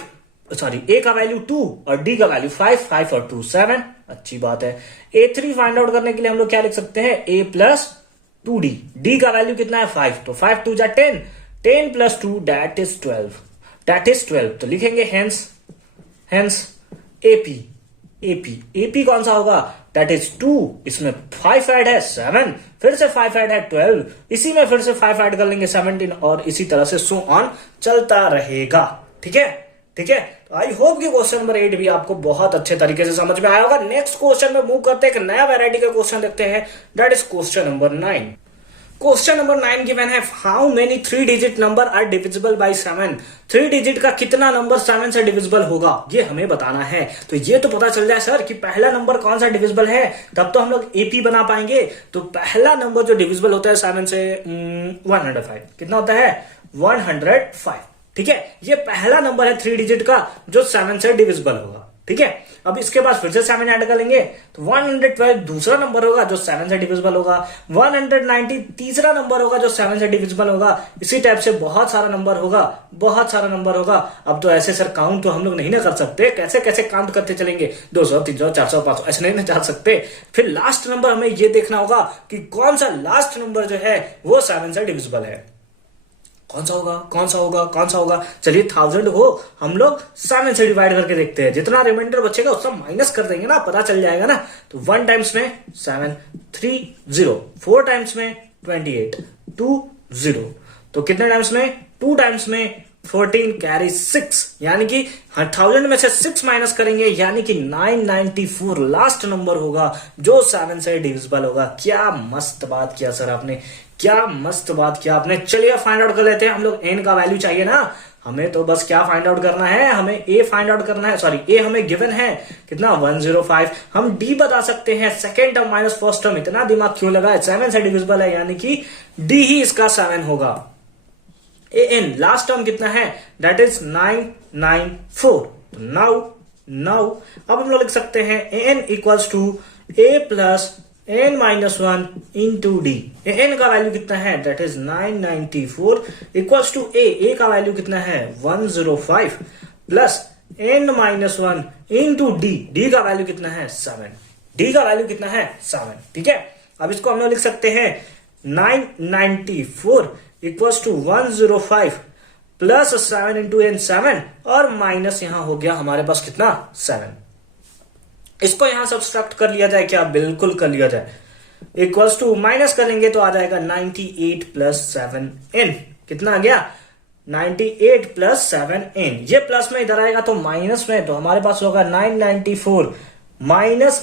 सॉरी A का वैल्यू 2 और D का वैल्यू 5 और 2 7, अच्छी बात है। A3 फाइंड आउट करने के लिए हम लोग क्या लिख सकते हैं, A प्लस 2D, D का वैल्यू कितना है 5, तो 5 2 जा 10, 10 प्लस 2 दैट इज 12, तो लिखेंगे हेंस AP कौन सा होगा, दैट इज 2, इसमें 5 ऐड है 7, फिर से 5 ऐड है 12, इसी में फिर से 5 ऐड कर लेंगे 17 और इसी तरह से सो ऑन चलता रहेगा। ठीक है, ठीक है। तो आई होप कि क्वेश्चन नंबर 8 भी आपको बहुत अच्छे तरीके से समझ में आया होगा। नेक्स्ट क्वेश्चन में मूव करते हैं, एक नया वैरायटी का क्वेश्चन देखते हैं, that is question number 9। Question number 9 given है, how many 3 digit number are divisible by 7। 3 digit का कितना नंबर 7 से डिविजिबल होगा, ये हमें बताना है। तो ये तो पता चल जाए सर कि पहला नंबर कौन सा डिविजिबल है, तब तो हम लोग एपी बना पाएंगे। तो पहला नंबर जो डिविजिबल होता है 7 से 105, कितना होता है 105। ठीक है, ये पहला नंबर है 3 डिजिट का जो 7 से डिविजिबल होगा। ठीक है, अब इसके बाद फिर से 7 ऐड कर लेंगे तो 112 दूसरा नंबर होगा जो 7 से डिविजिबल होगा, 190 तीसरा नंबर होगा जो 7 से डिविजिबल होगा। इसी टाइप से बहुत सारा नंबर होगा। अब तो ऐसे सर काउंट तो हम लोग नहीं ना कर सकते, कैसे कैसे काउंट करते चलेंगे, 200 300 400 500 ऐसे नहीं ना जा सकते। फिर लास्ट नंबर हमें ये देखना होगा कि कौन सा लास्ट नंबर जो है वो 7 से डिविजिबल है, कौन सा होगा। चलिए 1000 को हम लोग 7 से डिवाइड करके देखते हैं, जितना रिमाइंडर बचेगा उसका माइनस कर देंगे ना, पता चल जाएगा ना। तो 1 टाइम्स में 7 3 0, 4 टाइम्स में 28 2 0, तो कितने टाइम्स में 2 टाइम्स में 14 कैरी 6, यानी कि 1000 में से 6 माइनस करेंगे यानी कि 994 लास्ट नंबर होगा जो 7 से डिविजिबल होगा। क्या मस्त बात किया सर आपने, क्या मस्त बात किया आपने। चलिए फाइंड आउट कर लेते हैं, हम लोग n का वैल्यू चाहिए ना, हमें तो बस क्या फाइंड आउट करना है, हमें a फाइंड आउट करना है, सॉरी a हमें गिवन है कितना 105। हम d बता सकते हैं, second term minus first term, इतना दिमाग क्यों लगा है, 7 से डिविजिबल है यानी कि d ही इसका 7 होगा। an लास्ट टर्म कितना है, दैट इज 994। नाउ अब हम लोग लिख सकते हैं an equals to a plus n minus 1 into d. n का वैल्यू कितना है, that is 994 equals to a का वैल्यू कितना है 105 plus n minus 1 into d का वैल्यू कितना है 7, डी का वैल्यू कितना है 7। ठीक है, अब इसको हम लोग लिख सकते हैं 994 equals to 105 plus 7 into n 7 और माइनस यहां हो गया हमारे पास कितना 7। इसको यहां सब्सट्रैक्ट कर लिया जाए क्या? बिल्कुल कर लिया जाए। इक्वल्स टू माइनस करेंगे तो आ जाएगा 98 प्लस 7n। कितना आ गया? 98 प्लस 7n। ये प्लस में इधर आएगा तो माइनस में, तो हमारे पास होगा 994 माइनस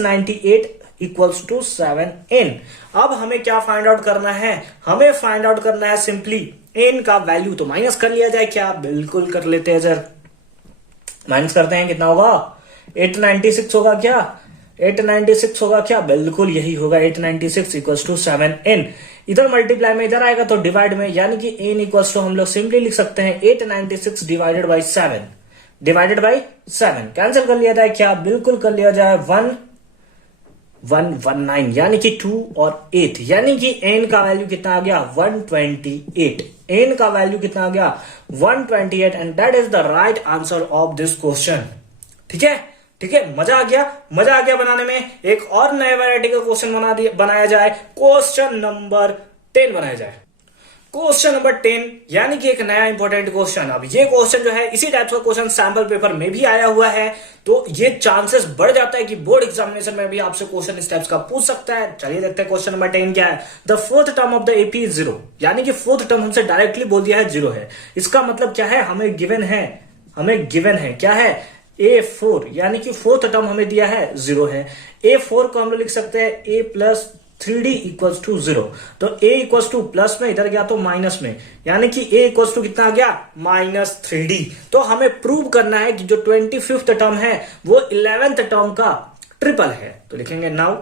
98 इक्वल्स टू 7n। अब हमें क्या फाइंड आउट करना है? हमें फाइंड आउट करना है सिंपली n का वैल्यू। तो माइनस कर लिया जाए क्या? बिल्कुल कर लेते हैं सर। माइनस करते हैं, कितना होगा? 896 होगा क्या? 896 होगा क्या? बिल्कुल यही होगा। 896 इक्वल्स टू 7n। इधर मल्टीप्लाई में इधर आएगा तो डिवाइड में, यानी कि n इक्वल्स टू हम लोग सिंपली लिख सकते हैं 896 divided by 7 divided by 7। Cancel कर लिया जाए क्या? बिल्कुल कर लिया जाए। 119 यानी कि 2 और 8, यानी कि n का वैल्यू कितना आ गया? 128। n का वैल्यू कितना आ गया? 128 and that is the right answer of this question. ठीक है, ठीक है, मजा आ गया बनाने में। एक और नए वैरायटी का क्वेश्चन बनाया जाए। क्वेश्चन नंबर 10 बनाया जाए। क्वेश्चन नंबर 10 यानी कि एक नया इंपॉर्टेंट क्वेश्चन। अब ये क्वेश्चन जो है इसी टाइप का क्वेश्चन सैंपल पेपर में भी आया हुआ है, तो ये चांसेस बढ़ जाता है कि बोर्ड एग्जामिनेशन में भी आपसे क्वेश्चन इस टाइप का पूछ सकता है। चलिए देखते हैं क्वेश्चन नंबर 10 क्या है। The fourth term of the AP is 0, यानी कि फोर्थ टर्म हमसे डायरेक्टली बोल दिया है 0 है। इसका मतलब क्या है? हमें गिवन है क्या है? A4, यानी कि फोर्थ टर्म हमें दिया है 0 है। A4 को हम लोग लिख सकते हैं A plus 3D equals to 0। तो A इक्वल्स टू प्लस में इधर गया तो माइनस में, यानी कि A इक्वल्स टू कितना आ गया? Minus 3D। तो हमें प्रूव करना है कि जो 25th टर्म है वो 11th टर्म का ट्रिपल है। तो लिखेंगे नाउ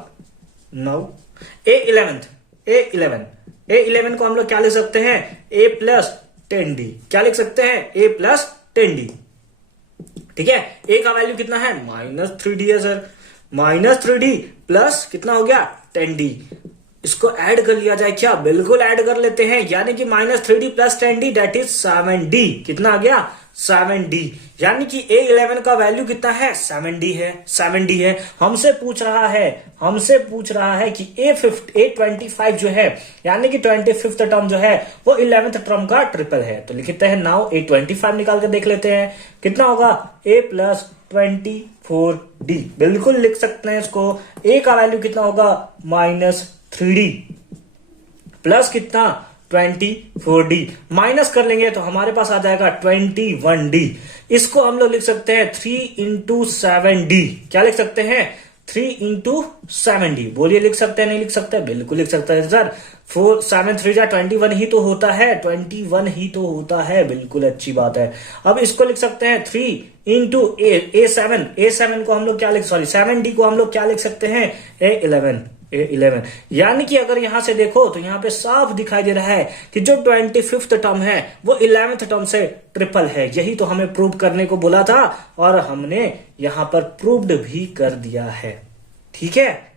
A11 को हम लोग क्या लिख सकते हैं? A plus 10D। क्या लिख सकते हैं? A plus 10D। ठीक है, A का वैल्यू कितना है? माइनस 3D है सर। माइनस 3D प्लस कितना हो गया? 10D। इसको ऐड कर लिया जाए क्या? बिल्कुल ऐड कर लेते हैं, यानी कि minus 3D plus 10D that is 7D। कितना आ गया? 7D। यानी कि A11 का वैल्यू कितना है? 7D है। हमसे पूछ रहा है कि A25 जो है, यानी कि 25th टर्म जो है वो 11th टर्म का ट्रिपल है। तो लिखते हैं नाउ A25 निकाल कर देख लेते हैं कितना होगा? A plus 24D। बिल्कुल लिख सकते हैं इसको। A का वैल्यू कितना होगा? माइनस 3D प्लस कितना? 24D। माइनस कर लेंगे तो हमारे पास आ जाएगा 21D। इसको हम लोग लिख सकते हैं 3 इंटू 7D। क्या लिख सकते हैं? 3 इंटू 7D। बोलिए लिख सकते हैं नहीं लिख सकते? बिल्कुल लिख सकते हैं सर। 4 7 3 जा 21 ही तो होता है। बिल्कुल अच्छी बात है। अब इसको लिख सकते हैं 3 इंटू A7 को हम लोग क्या लिख 7D को हम लोग क्या लिख सकते हैं? A11। यानी कि अगर यहां से देखो तो यहां पे साफ दिखाई दे रहा है कि जो 25th टर्म है वो 11th टर्म से ट्रिपल है। यही तो हमें प्रूव करने को बोला था और हमने यहां पर प्रूव्ड भी कर दिया है। ठीक है।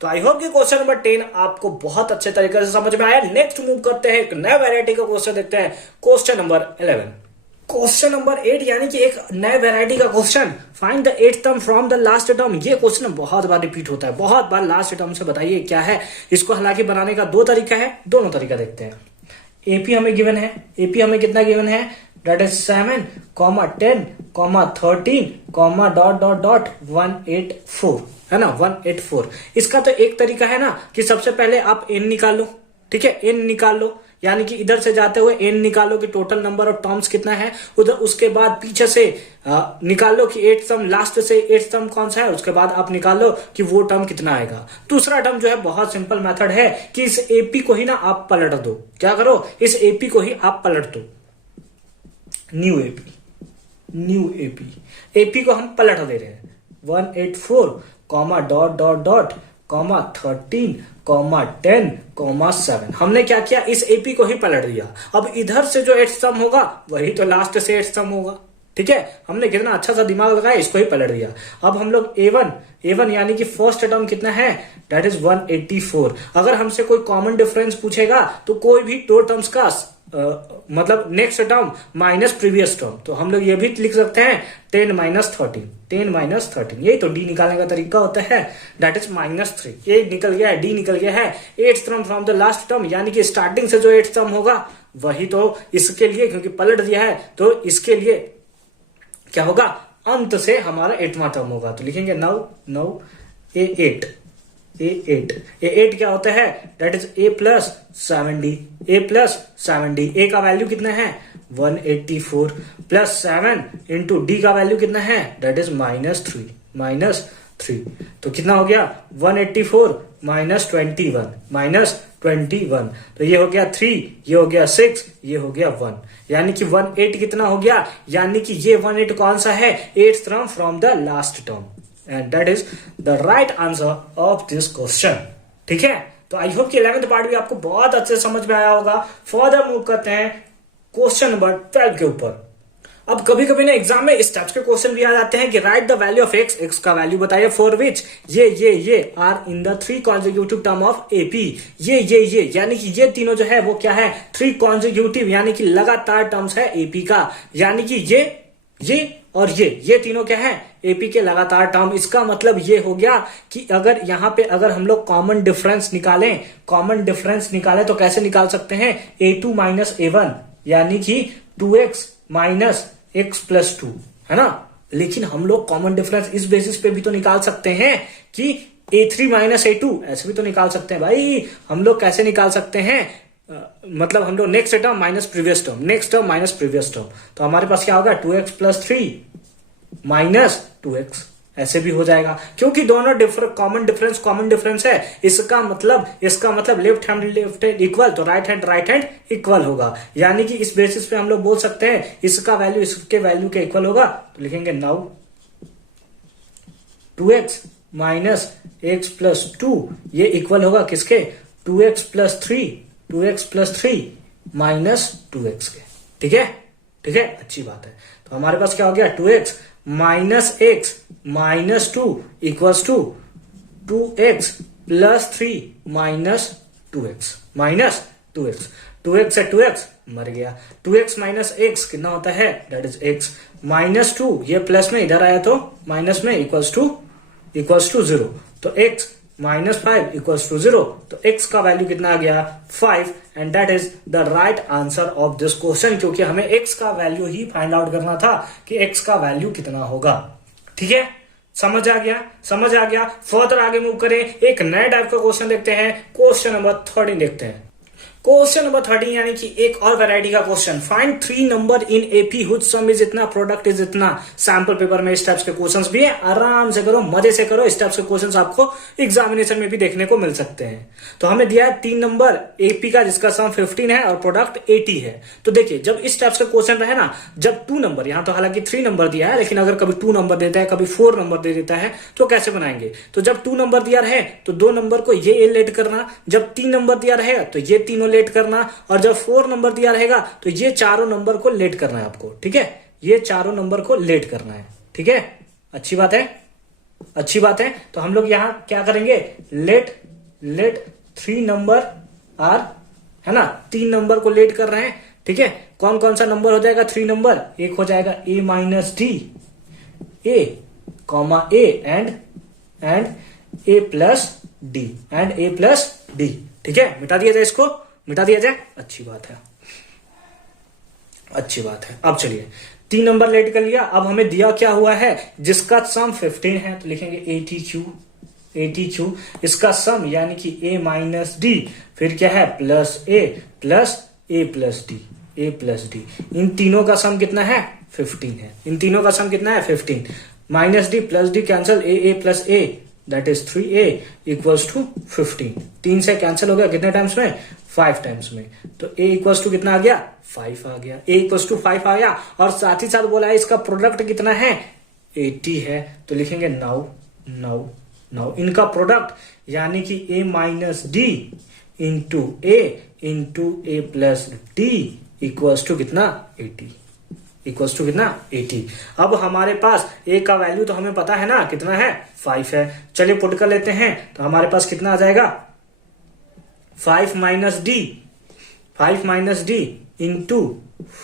तो आई होप कि क्वेश्चन नंबर 10 आपको बहुत अच्छे तरीके से समझ में आया। नेक्स्ट मूव करते हैं, एक नया वैरायटी का क्वेश्चन देखते हैं। Question number 11। क्वेश्चन नंबर 8 यानी कि एक नए वैरायटी का question. Find the 8th term from the last term. ये क्वेश्चन बहुत बार रिपीट होता है, बहुत बार लास्ट टर्म से बताइए क्या है। इसको हालांकि बनाने का 2 तरीका है, दोनों तरीका देखते हैं। एपी हमें गिवन है, एपी हमें कितना गिवन है? दैट इज 7, 10, 13, डॉट 184 है ना, 184। इसका तो एक तरीका है ना कि सबसे पहले आप n निकाल लो। ठीक है, n निकाल लो, यानी कि इधर से जाते हुए n निकालो कि टोटल नंबर ऑफ टर्म्स कितना है उधर। उसके बाद पीछे से निकालो कि 8th टर्म, लास्ट से 8th टर्म कौन सा है, उसके बाद आप निकालो कि वो टर्म कितना आएगा। दूसरा टर्म जो है बहुत सिंपल मेथड है कि इस एपी को ही ना आप पलट दो। क्या करो? इस एपी को ही आप पलट दो। न्यू एपी को हम पलट दे रहे हैं। 184, डॉट 13, 10, 7। हमने क्या किया? इस एपी को ही पलट दिया। अब इधर से जो 8th टर्म होगा वही तो लास्ट से 8th टर्म होगा। ठीक है, हमने कितना अच्छा सा दिमाग लगाया, इसको ही पलट दिया। अब हम लोग A1 यानी कि फर्स्ट टर्म कितना है? That is 184। अगर हमसे कोई कॉमन डिफरेंस पूछेगा तो कोई भी 2 टर्म्स का मतलब next term minus previous term, तो हम लोग ये भी लिख सकते हैं 10 माइनस 13, 10 माइनस 13, यही तो डी निकालने का तरीका होता है, दैट इज -3। ए निकल गया है, डी निकल गया है, eighth term from the last term, यानी कि स्टार्टिंग से जो एट्थ टर्म होगा वही तो इसके लिए, क्योंकि पलट दिया है तो इसके लिए क्या होगा, अंत से हमारा 8वां टर्म होगा। तो लिखेंगे 9 A8, A8 क्या होता है, that is A plus 7D, A plus 7D। ए का वैल्यू कितना है 184 प्लस 7 इंटू डी का वैल्यू कितना है, दैट इज -3। तो कितना हो गया 184 -21, तो ये हो गया 3, ये हो गया 6, ये हो गया 1, यानी कि 18 कितना हो गया, यानी कि ये 18 कौन सा है, 8th term from the last term, and that is the right answer of this question. ठीक है, तो आई होप कि 11th पार्ट भी आपको बहुत अच्छे से समझ में आया होगा। फर्दर मूव करते हैं क्वेश्चन नंबर 12 के ऊपर। अब कभी कभी ना एग्जाम में इस टाइप के क्वेश्चन भी आ जाते हैं कि write the value of x का वैल्यू बताइए फॉर विच ये are in the 3 consecutive term of AP. ये यानी कि ये तीनों जो है वो क्या है, 3 कॉन्जिक्यूटिव यानी कि लगातार टर्म्स है एपी का, यानी कि ये और ये तीनों क्या है एपी के लगातार टर्म। इसका मतलब ये हो गया कि अगर यहाँ पे अगर हम लोग कॉमन डिफरेंस निकालें तो कैसे निकाल सकते हैं, a2 माइनस a1 यानी कि 2x माइनस x प्लस 2, है ना। लेकिन हम लोग कॉमन डिफरेंस इस बेसिस पे भी तो निकाल सकते हैं कि a3 माइनस a2, ऐसे भी तो निकाल सकते हैं भाई। हम लोग कैसे निकाल सकते हैं, मतलब हम लोग next term minus previous term, तो हमारे पास क्या होगा 2x प्लस 3 माइनस 2x, ऐसे भी हो जाएगा क्योंकि दोनों कॉमन डिफरेंस है। इसका मतलब लेफ्ट हैंड इक्वल तो राइट हैंड इक्वल होगा, यानी कि इस बेसिस पे हम लोग बोल सकते हैं इसका वैल्यू इसके वैल्यू के इक्वल होगा। तो लिखेंगे now 2x minus x plus 2 ये इक्वल होगा किसके, 2x प्लस 3 माइनस 2x के। ठीक है, अच्छी बात है। तो हमारे पास क्या हो गया 2x minus x minus 2 equals to 2x plus 3 minus 2x 2x से 2x मर गया, 2x माइनस x कितना होता है, दैट इज x माइनस 2, ये प्लस में इधर आया तो माइनस में इक्वल्स टू 0, तो x माइनस 5 इक्वल्स टू 0, तो x का वैल्यू कितना आ गया 5, and that is the right answer of this question, क्योंकि हमें x का वैल्यू ही फाइंड आउट करना था कि x का वैल्यू कितना होगा। ठीक है, समझ आ गया। फर्दर आगे मूव करें, एक नए टाइप का क्वेश्चन देखते हैं, क्वेश्चन नंबर 13 देखते हैं। क्वेश्चन नंबर 13 यानी कि एक और वैरायटी का question, find 3 number in AP whose sum is इतना, प्रोडक्ट इज इतना। सैंपल पेपर में इस टाइप के क्वेश्चंस भी है, आराम से करो, मजे से करो। इस टाइप के क्वेश्चंस आपको एग्जामिनेशन में भी देखने को मिल सकते हैं। तो हमें दिया है 3 नंबर एपी का जिसका सम 15 है और प्रोडक्ट 80 है। तो देखिए जब इस टाइप का क्वेश्चन रहे ना, जब 2 नंबर, यहां तो हालांकि 3 नंबर दिया है, लेकिन अगर कभी 2 नंबर देता है, कभी 4 नंबर दे देता है, तो कैसे बनाएंगे। तो जब 2 नंबर दिया रहे तो 2 नंबर को ये लेट करना, जब 3 नंबर दिया रहेगा तो ये तीनों लेट करना, और जब 4 नंबर दिया रहेगा तो ये चारों नंबर को लेट करना है आपको। ठीक है, ये चारों नंबर को लेट करना है। ठीक है, अच्छी बात है। तो हम लोग यहां क्या करेंगे, लेट 3 नंबर आर, है ना, 3 नंबर को लेट कर रहे हैं। ठीक है, कौन कौन सा नंबर हो जाएगा 3 नंबर, एक हो जाएगा a minus D, A comma A and a plus D, ठीक है, मिटा दिया जाए, अच्छी बात है। अब चलिए 3 नंबर लेट कर लिया, अब हमें दिया क्या हुआ है, जिसका सम 15 है, तो लिखेंगे 80Q, इसका सम यानी कि a माइनस डी, फिर क्या है प्लस a प्लस डी, इन तीनों का सम कितना है 15, minus d plus d cancel, a plus a that is 3a equals to 15, 3 से कैंसिल हो गया कितने टाइम्स में, 5 टाइम्स में, तो a इक्वल्स टू कितना आ गया 5 आ गया, a इक्वल्स टू 5 आ गया, और साथ ही साथ बोला है इसका प्रोडक्ट कितना है 80 है, तो लिखेंगे नाउ इनका प्रोडक्ट यानी कि a minus d into A plus d equals to कितना 80। अब हमारे पास a का वैल्यू तो हमें पता है ना कितना है 5 है, चलिए पुट कर लेते हैं, तो हमारे पास कितना आ जाएगा 5 माइनस 5 माइनस डी इंटू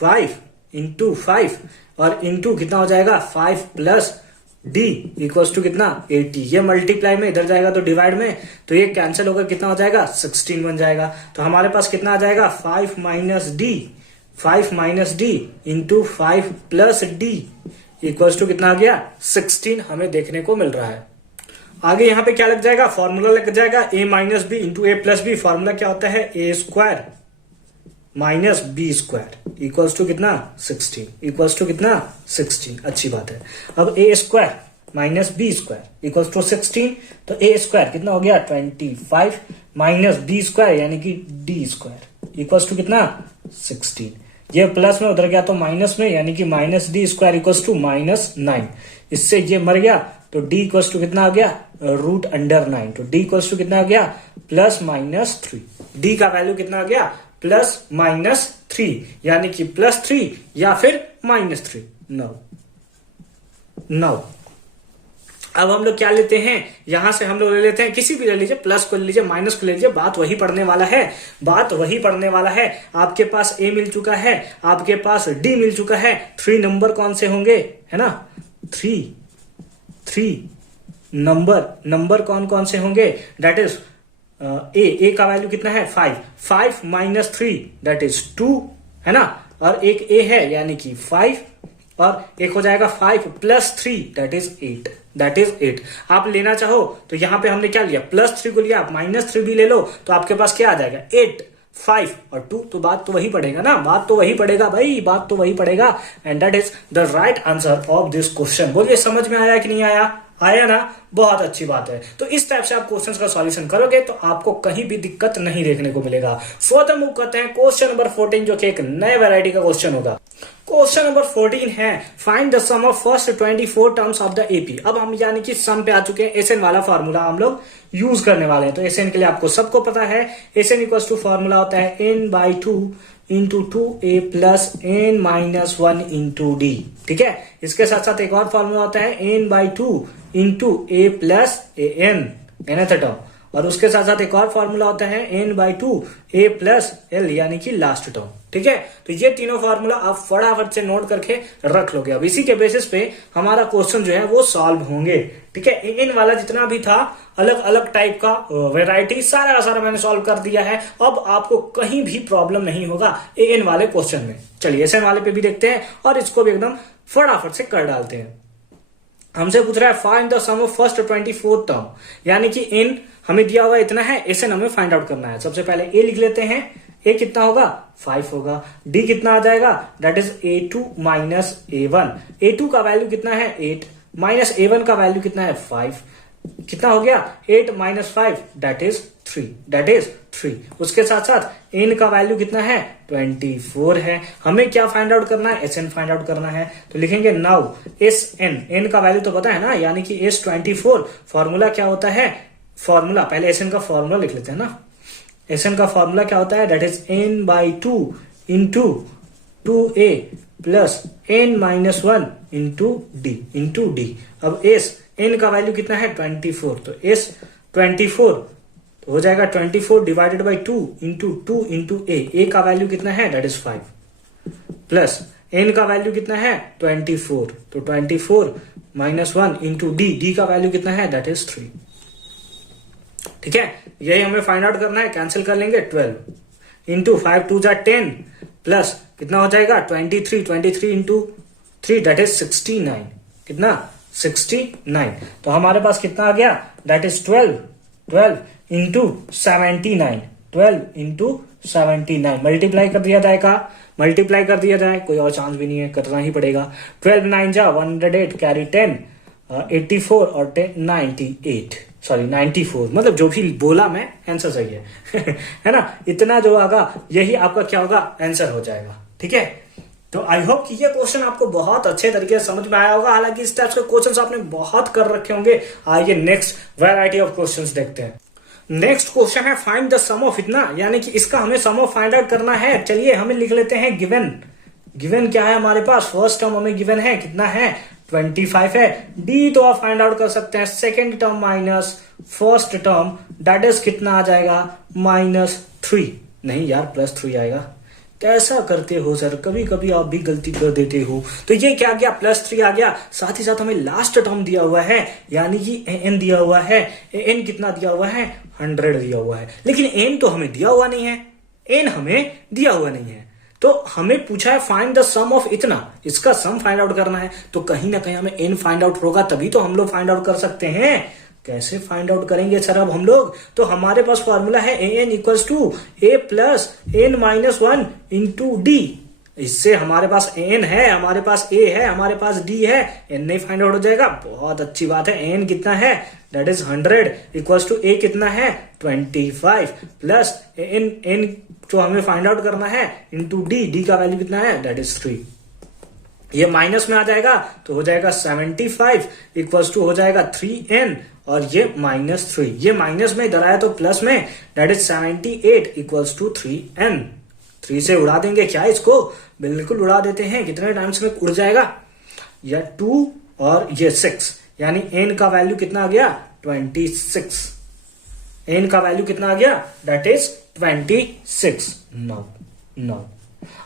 5 और इंटू कितना हो जाएगा 5 प्लस डी इक्वल्स टू कितना 80। ये मल्टीप्लाई में इधर जाएगा तो डिवाइड में, तो ये कैंसिल होकर कितना हो जाएगा 16 बन जाएगा। तो हमारे पास कितना आ जाएगा 5 minus d into 5 plus d equals to कितना आ गया 16 हमें देखने को मिल रहा है। आगे यहाँ पे क्या लग जाएगा, फॉर्मूला लग जाएगा a minus B into A plus B. Formula क्या होता है A square minus B square equals to कितना 16 इक्वल्स टू कितना 16। अच्छी बात है। अब A square minus B square equals to 16, तो ए स्क्वायर कितना हो गया 25 माइनस बी स्क्वायर यानी कि डी स्क्वायर इक्वल्स टू कितना 16। ये प्लस में उधर गया तो माइनस में, यानी कि minus d square equals to -9। इससे ये मर गया तो डी इक्वल्स टू कितना आ गया √9। तो डी इक्वल्स टू कितना आ गया +-3। डी का वैल्यू कितना आ गया +-3, यानी कि +3 या फिर -3। नौ अब हम लोग क्या लेते हैं, यहां से हम लोग ले लेते हैं किसी भी ले लीजिए, प्लस को ले लीजिए माइनस को ले लीजिए, बात वही पढ़ने वाला है। आपके पास ए मिल चुका है, आपके पास डी मिल चुका है। 3 नंबर कौन से होंगे, है ना 3 नंबर कौन से होंगे, दैट इज ए का वैल्यू कितना है 5 माइनस 3 दैट इज 2, है ना। और एक ए है यानी कि 5 और एक हो जाएगा 5 प्लस 3 दैट इज 8। आप लेना चाहो तो यहां पे हमने क्या लिया +3 को लिया, आप -3 भी ले लो तो आपके पास क्या आ जाएगा 8, 5 और 2। तो बात तो वही पड़ेगा ना, बात तो वही पड़ेगा and that is the right answer of this question. बोलिए समझ में आया कि नहीं आया ना, बहुत अच्छी बात है। तो इस टाइप से आप क्वेश्चंस का सॉल्यूशन करोगे तो आपको कहीं भी दिक्कत नहीं देखने को मिलेगा। फर्दर मूव करते हैं क्वेश्चन नंबर 14 जो कि एक नए वैरायटी का क्वेश्चन होगा। क्वेश्चन नंबर 14 है find the sum of first 24 terms of the एपी। अब हम यानी कि सम पे आ चुके हैं, एसएन वाला फार्मूला हम लोग यूज करने वाले हैं। तो एसएन के लिए आपको सबको पता है, एसएन इक्वल्स टू फार्मूला होता है n/2 into 2a plus n-1 into D. ठीक है, इसके साथ साथ एक और फॉर्मूला होता है n/2 into a plus an nth term, और उसके साथ साथ एक और फॉर्मूला होता है n/2 a प्लस l यानी कि लास्ट टर्म। ठीक है, तो ये तीनों फॉर्मूला आप फटाफट से नोट करके रख लोगे। अब इसी के बेसिस पे हमारा क्वेश्चन जो है वो सॉल्व होंगे। ठीक है, एन वाला जितना भी था अलग अलग टाइप का वेराइटी सारा का सारा मैंने सॉल्व कर दिया है। अब आपको कहीं भी प्रॉब्लम नहीं होगा एन वाले क्वेश्चन में। चलिए एसएन वाले पे भी देखते हैं और इसको भी एकदम फटाफट से कर डालते हैं। हमसे पूछ रहा है find the sum of first 24 term, यानी कि एन हमें दिया हुआ इतना है, एसएन हमें फाइंड आउट करना है। सबसे पहले ए लिख लेते हैं, ए कितना होगा 5 होगा, डी कितना आ जाएगा that is a2 minus a1। a2 का वैल्यू कितना है 8 माइनस a1 का वैल्यू कितना है 5, कितना हो गया 8 माइनस 5 दैट इज 3। उसके साथ साथ n का वैल्यू कितना है 24 है। हमें क्या फाइंड आउट करना है, sn फाइंड आउट करना है। तो लिखेंगे नाउ sn, n का वैल्यू तो पता है ना, यानी कि s24। फॉर्मूला क्या होता है, फॉर्मूला पहले sn का फॉर्मूला लिख लेते हैं ना। sn का फॉर्मूला क्या होता है that is n/2 into 2a plus n-1 into d। अब n का वैल्यू कितना है 24, तो s 24 तो हो जाएगा 24 डिवाइडेड बाई 2 इंटू a का वैल्यू कितना है दैट इज 5 प्लस n का वैल्यू कितना है 24, तो 24 -1 इंटू d का वैल्यू कितना है दैट इज 3। ठीक है, यही हमें फाइंड आउट करना है। कैंसिल कर लेंगे 12 इंटू 5 2 जा 10 प्लस कितना हो जाएगा 23 इंटू 3 दैट इज 69। कितना 69। तो हमारे पास कितना आ गया दैट इज 12 इंटू 79 मल्टीप्लाई कर दिया जाए, कोई और चांस भी नहीं है, करना ही पड़ेगा। 12 9 जा 108 कैरी 10 84 और 10 94, मतलब जो भी बोला मैं आंसर सही है है ना। इतना जो आगा यही आपका क्या होगा आंसर हो जाएगा। ठीक है, तो आई होप कि ये क्वेश्चन आपको बहुत अच्छे तरीके से समझ में आया होगा। हालांकि इस टाइप के क्वेश्चंस आपने बहुत कर रखे होंगे। आइए नेक्स्ट वैरायटी ऑफ क्वेश्चंस देखते हैं। नेक्स्ट क्वेश्चन है फाइंड द सम ऑफ इतना, यानी कि इसका हमें सम ऑफ फाइंड आउट करना है। चलिए हमें लिख लेते हैं गिवन क्या है हमारे पास, फर्स्ट टर्म हमें गिवन है कितना है 25 है। डी तो आप फाइंड आउट कर सकते हैं second term minus first term that is कितना आ जाएगा -3। नहीं यार +3 आएगा। कैसा करते हो सर, कभी कभी आप भी गलती कर देते हो। तो ये क्या आ गया, +3 आ गया। साथ ही साथ हमें लास्ट टर्म दिया हुआ है, यानी कि एन दिया हुआ है। एन कितना दिया हुआ है, 100 दिया हुआ है। लेकिन एन तो हमें दिया हुआ नहीं है, एन हमें दिया हुआ नहीं है। तो हमें पूछा है फाइंड द सम ऑफ इतना, इसका सम फाइंड आउट करना है। तो कहीं ना कहीं हमें एन फाइंड आउट होगा, तभी तो हम लोग फाइंड आउट कर सकते हैं। कैसे फाइंड आउट करेंगे सर अब हम लोग? तो हमारे पास फॉर्मूला है an equals to a plus n minus 1 into d. इससे हमारे पास n है, हमारे पास a है, हमारे पास d है, n नहीं फाइंड आउट हो जाएगा। बहुत अच्छी बात है। n कितना है, that is 100 equals to a कितना है 25 प्लस n जो हमें फाइंड आउट करना है इंटू d का वैल्यू कितना है, दैट इज 3। ये माइनस में आ जाएगा तो हो जाएगा 75 इक्वल्स टू हो जाएगा 3n और ये -3। ये माइनस में इधर आया तो प्लस में, that is 78 equals to 3n। 3 से उड़ा देंगे क्या इसको, बिल्कुल उड़ा देते हैं। कितने टाइम्स में उड़ जाएगा, या 2 और ये 6, यानी n का वैल्यू कितना आ गया 26। n का वैल्यू कितना आ गया, दैट इज 26। नो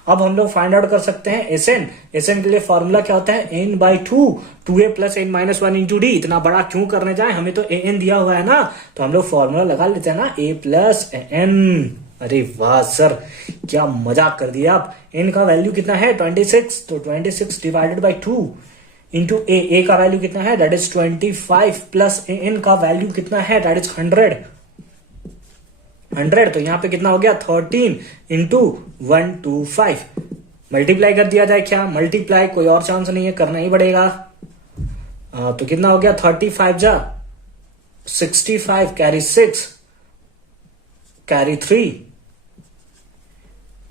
अब हम लोग फाइंड आउट कर सकते हैं एसएन के लिए फॉर्मूला क्या होता है, n/2 2a plus n minus 1 into D. इतना बड़ा क्यों करने जाए, हमें तो an दिया हुआ है ना, तो हम लोग फॉर्मूला लगा लेते हैं ना, a प्लस n। अरे वाह सर, क्या मजाक कर दिया आप। n का वैल्यू कितना है 26, तो 26 डिवाइडेड बाई 2 इंटू a का वैल्यू कितना है, दैट इज 25 प्लस an का वैल्यू कितना है, दैट इज 100। तो यहां पे कितना हो गया 13 इंटू 125। मल्टीप्लाई कर दिया जाए क्या, मल्टीप्लाई कोई और चांस नहीं है, करना ही पड़ेगा। तो कितना हो गया 35 जा 65 कैरी 6 कैरी 3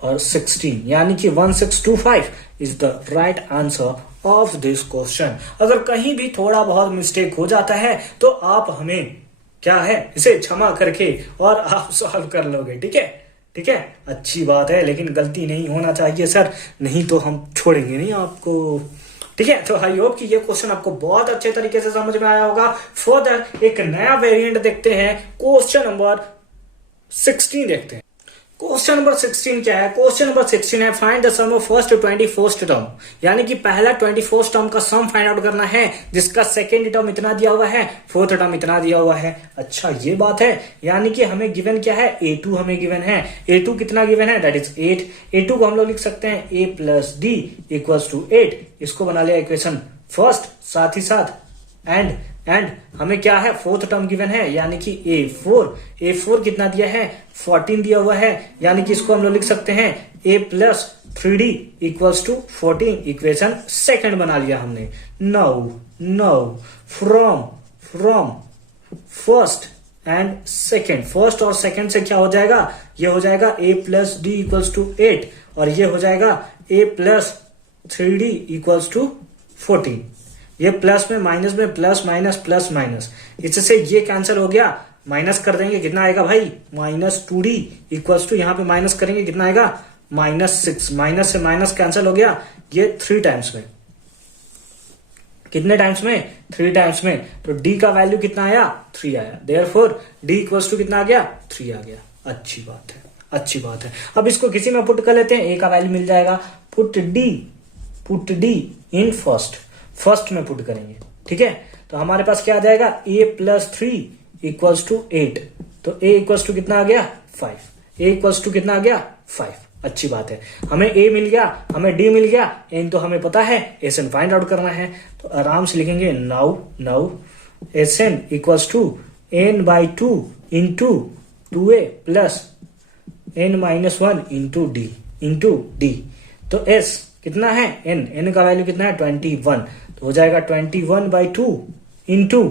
और 16, यानी कि 1625 is the right answer of this question. अगर कहीं भी थोड़ा बहुत मिस्टेक हो जाता है तो आप हमें क्या है, इसे क्षमा करके और आप सॉल्व कर लोगे, ठीक है, ठीक है, अच्छी बात है। लेकिन गलती नहीं होना चाहिए सर, नहीं तो हम छोड़ेंगे नहीं आपको, ठीक है। तो आई होप कि ये क्वेश्चन आपको बहुत अच्छे तरीके से समझ में आया होगा। फर्दर एक नया वेरिएंट देखते हैं, क्वेश्चन नंबर 16 देखते हैं। क्वेश्चन नंबर 16 क्या है, क्वेश्चन नंबर 16 है find the sum of first 21st term, यानी कि पहला 21st टर्म का सम फाइंड आउट करना है, जिसका सेकेंड टर्म इतना दिया हुआ है, फोर्थ टर्म इतना दिया हुआ है। अच्छा ये बात है, यानी कि हमें गिवन क्या है, a2 हमें गिवन है। a2 कितना गिवन है, दैट इज 8। a2 को हम लोग लिख सकते हैं a plus d equals to 8। इसको बना लिया इक्वेशन फर्स्ट, साथ ही साथ एंड हमें क्या है, फोर्थ टर्म गिवन है, यानी कि a4 कितना दिया है 14 दिया हुआ है, यानी कि इसको हम लोग लिख सकते हैं a plus 3d equals to 14। Equation second बना लिया हमने। Now from first and second, first और सेकंड से क्या हो जाएगा, ये हो जाएगा a plus d equals to 8 और ये हो जाएगा a plus 3d equals to 14। ये प्लस में माइनस में प्लस माइनस, इससे ये कैंसिल हो गया, माइनस कर देंगे कितना आएगा भाई, -2d इक्वल्स टू, यहाँ पे माइनस करेंगे कितना आएगा -6। माइनस से माइनस कैंसिल हो गया, ये 3 टाइम्स में, कितने टाइम्स में 3 टाइम्स में। तो d का वैल्यू कितना आया 3 आया, देयरफॉर d इक्वल्स टू कितना आ गया 3 आ गया। अच्छी बात है, अच्छी बात है। अब इसको किसी में पुट कर लेते हैं, a का वैल्यू मिल जाएगा, पुट d इन फर्स्ट में पुट करेंगे, ठीक है। तो हमारे पास क्या आ जाएगा a प्लस 3 इक्वल्स टू 8। तो a इक्वल्स टू कितना आ गया 5, a इक्वल्स टू कितना आ गया 5। अच्छी बात है, हमें a मिल गया, हमें d मिल गया, n तो हमें पता है, sn फाइंड आउट करना है। तो आराम से लिखेंगे now sn equals to n/2 into 2a plus n minus 1 into d. तो s कितना है, n का वैल्यू कितना है 21, तो हो जाएगा 21/2 इंटू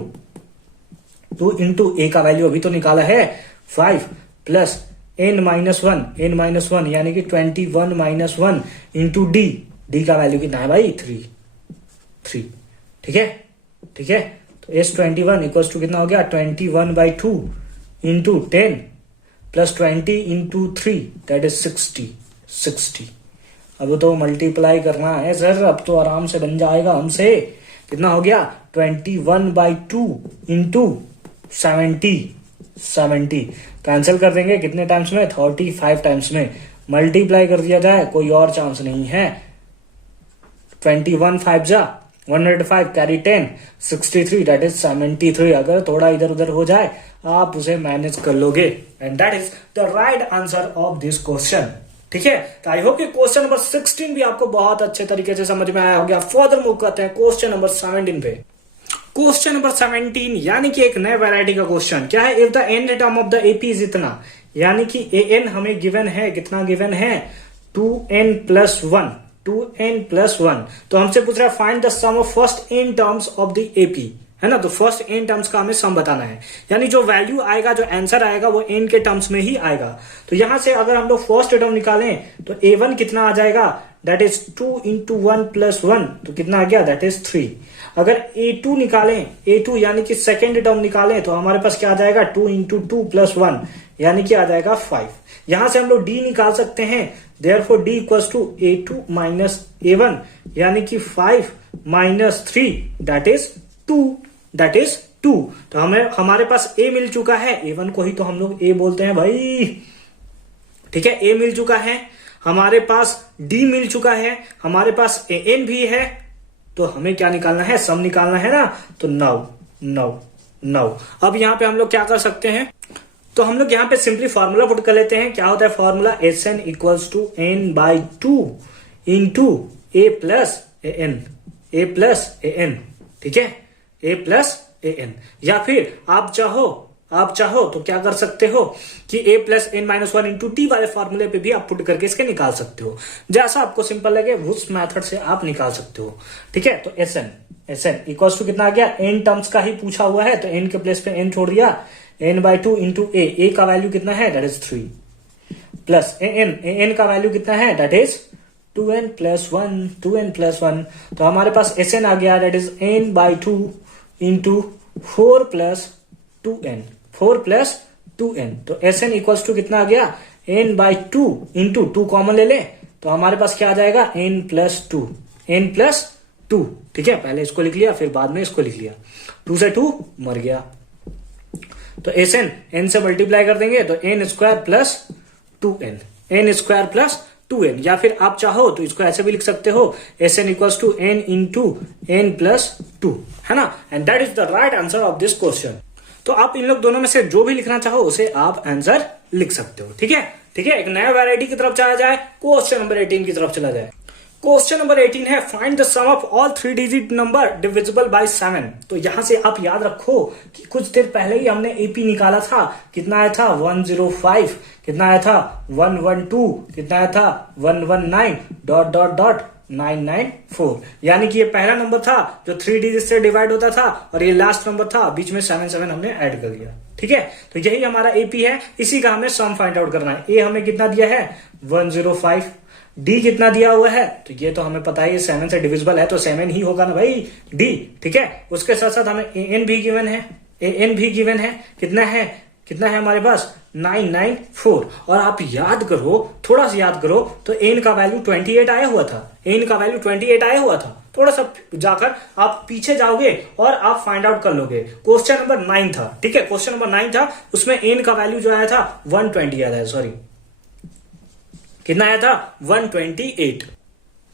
2 इंटू a का वैल्यू अभी तो निकाला है 5 प्लस n माइनस 1 यानी कि 21 माइनस 1 इंटू डी का वैल्यू कितना है भाई 3। ठीक है, ठीक है। तो S21 इक्वल्स टू कितना हो गया 21/2 into 10 plus 20 into 3 that is 60। अब तो मल्टीप्लाई करना है सर, अब तो आराम से बन जाएगा हमसे। कितना हो गया 21/2 इंटू 70 70 कैंसिल कर देंगे कितने टाइम्स में, 35 टाइम्स में। मल्टीप्लाई कर दिया जाए, कोई और चांस नहीं है। 21 5 जा 105 कैरी 10 63 दैट इज 73। अगर थोड़ा इधर उधर हो जाए आप उसे मैनेज कर लोगे and that is the right answer of this question. ठीक है, तो आई होप कि क्वेश्चन नंबर 16 भी आपको बहुत अच्छे तरीके से समझ में आया होगा। फर्दर मूव करते हैं क्वेश्चन नंबर 17 पे। क्वेश्चन नंबर 17 यानी कि एक नए वैरायटी का क्वेश्चन क्या है, if the n term of the AP is इतना, यानी कि ए एन हमें गिवन है, कितना गिवन है 2n+1, 2n+1। तो हमसे पूछ रहा है find the sum of first n terms of the AP, है ना। तो फर्स्ट n टर्म्स का हमें सम बताना है, यानी जो वैल्यू आएगा, जो आंसर आएगा वो n के टर्म्स में ही आएगा। तो यहां से अगर हम लोग फर्स्ट टर्म निकालें तो a1 कितना आ जाएगा, दैट इज 2 × 1+1, तो कितना आ गया, दैट इज 3। अगर a2 निकालें, a2 यानी कि सेकेंड टर्म निकालें तो हमारे पास क्या आ जाएगा 2 × 2+1 यानी कि आ जाएगा 5। यहां से हम लोग d निकाल सकते हैं, therefore d equals to a2 - a1 यानी कि 5 - 3 दैट इज 2, दैट इज 2। तो हमें हमारे पास a मिल चुका है, a1 को ही तो हम लोग a बोलते हैं भाई। ठीक है, a मिल चुका है, हमारे पास d मिल चुका है, हमारे पास an भी है। तो हमें क्या निकालना है, सम निकालना है ना। तो 9। अब यहां पे हम लोग क्या कर सकते हैं, तो हम लोग यहां पे सिंपली फॉर्मूला पुट कर लेते हैं। क्या होता है formula, Sn equals to n/2 into a+an। ठीक है, a+an। या फिर आप चाहो तो क्या कर सकते हो कि a+n-1 इंटू t वाले फॉर्मूले पे भी आप पुट करके इसके निकाल सकते हो। जैसा आपको सिंपल लगे उस मेथड से आप निकाल सकते हो। ठीक है, तो Sn इक्वल्स टू कितना आ गया, n टर्म्स का ही पूछा हुआ है तो n के प्लेस पे n छोड़ दिया, n/2 इंटू a का वैल्यू कितना है, दैट इज 3, प्लस an का वैल्यू कितना है, दैट इज 2n+1। तो हमारे पास Sn आ गया, that is n/2 into 4+2n। तो Sn इक्वल्स टू कितना आ गया, n/2 इंटू 2 कॉमन ले ले तो हमारे पास क्या आ जाएगा, n+2। ठीक है, पहले इसको लिख लिया फिर बाद में इसको लिख लिया, 2 से 2 मर गया। तो Sn n से मल्टीप्लाई कर देंगे तो n² + 2n, या फिर आप चाहो तो इसको ऐसे भी लिख सकते हो, Sn equals to n into n+2, है ना। And that is the right answer of this question. तो आप इन लोग दोनों में से जो भी लिखना चाहो उसे आप आंसर लिख सकते हो। ठीक है, एक नया वैरायटी की तरफ चला जाए, क्वेश्चन नंबर 18 की तरफ चला जाए। क्वेश्चन नंबर 18 है find the sum of all 3 digit number divisible by 7। तो यहां से आप याद रखो कि कुछ देर पहले ही हमने एपी निकाला था, कितना आया था 105, कितना आया था 112, कितना आया था 119 ... 994, यानी कि ये पहला नंबर था जो 3 डिजिट से डिवाइड होता था और ये लास्ट नंबर था, बीच में 77 हमने ऐड कर दिया। ठीक है, तो यही हमारा एपी है, इसी का हमें सम फाइंड आउट करना है। ए हमें कितना दिया है 105, डी कितना दिया हुआ है, तो ये तो हमें पता है ये 7 से डिविजिबल है तो 7 ही होगा ना भाई डी। ठीक है, उसके साथ साथ हमें एन भी गिवन है, कितना है हमारे पास 994। और आप याद करो, थोड़ा सा याद करो तो एन का वैल्यू 28 आया हुआ था। थोड़ा सा जाकर आप पीछे जाओगे और आप फाइंड आउट कर लोगे। क्वेश्चन नंबर 9 था, ठीक है, क्वेश्चन नंबर 9 था, उसमें एन का वैल्यू जो आया था 120 आया था, सॉरी कितना आया था 128।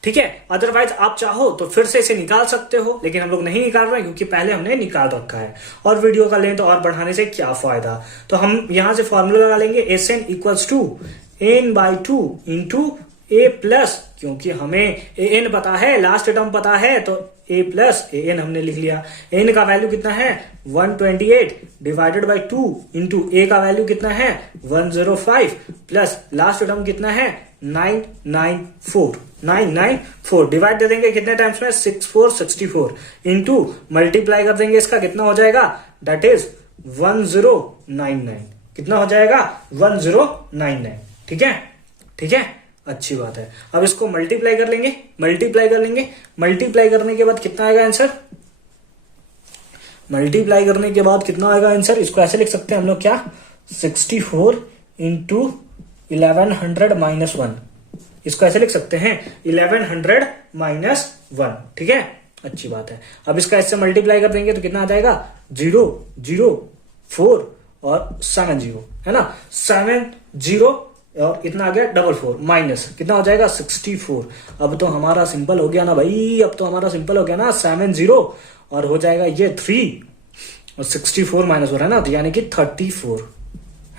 ठीक है, अदरवाइज आप चाहो तो फिर से इसे निकाल सकते हो, लेकिन हम लोग नहीं निकाल रहे क्योंकि पहले हमने निकाल रखा है और वीडियो का लेंथ और बढ़ाने से क्या फायदा। तो हम यहां से फॉर्मूला लगा लेंगे, Sn equals to n/2 into a plus, क्योंकि हमें an पता है, लास्ट टर्म पता है तो a प्लस an हमने लिख लिया। n का वैल्यू कितना है 128 डिवाइडेड बाई 2 इंटू a का वैल्यू कितना है 105 प्लस लास्ट टर्म कितना है 994 डिवाइड दे देंगे कितने टाइम्स में 64 इंटू मल्टीप्लाई कर देंगे, इसका कितना हो जाएगा दैट इज 1099। कितना हो जाएगा 1099। ठीक है, अच्छी बात है। अब इसको मल्टीप्लाई कर लेंगे, मल्टीप्लाई करने के बाद कितना आएगा आंसर, इसको ऐसे लिख सकते हैं हम लोग, क्या 64 इंटू 1100 - 1, इसको ऐसे लिख सकते हैं 1100 - 1। ठीक है, अच्छी बात है। अब इसका इससे मल्टीप्लाई कर देंगे तो कितना आ जाएगा 004 और 70 है ना, 70 और इतना आ गया 44 माइनस कितना हो जाएगा 64। अब तो हमारा सिंपल हो गया ना भाई, अब तो हमारा सिंपल हो गया ना, 70 और हो जाएगा ये 3 और 64 माइनस हो रहा है ना, तो यानी कि 34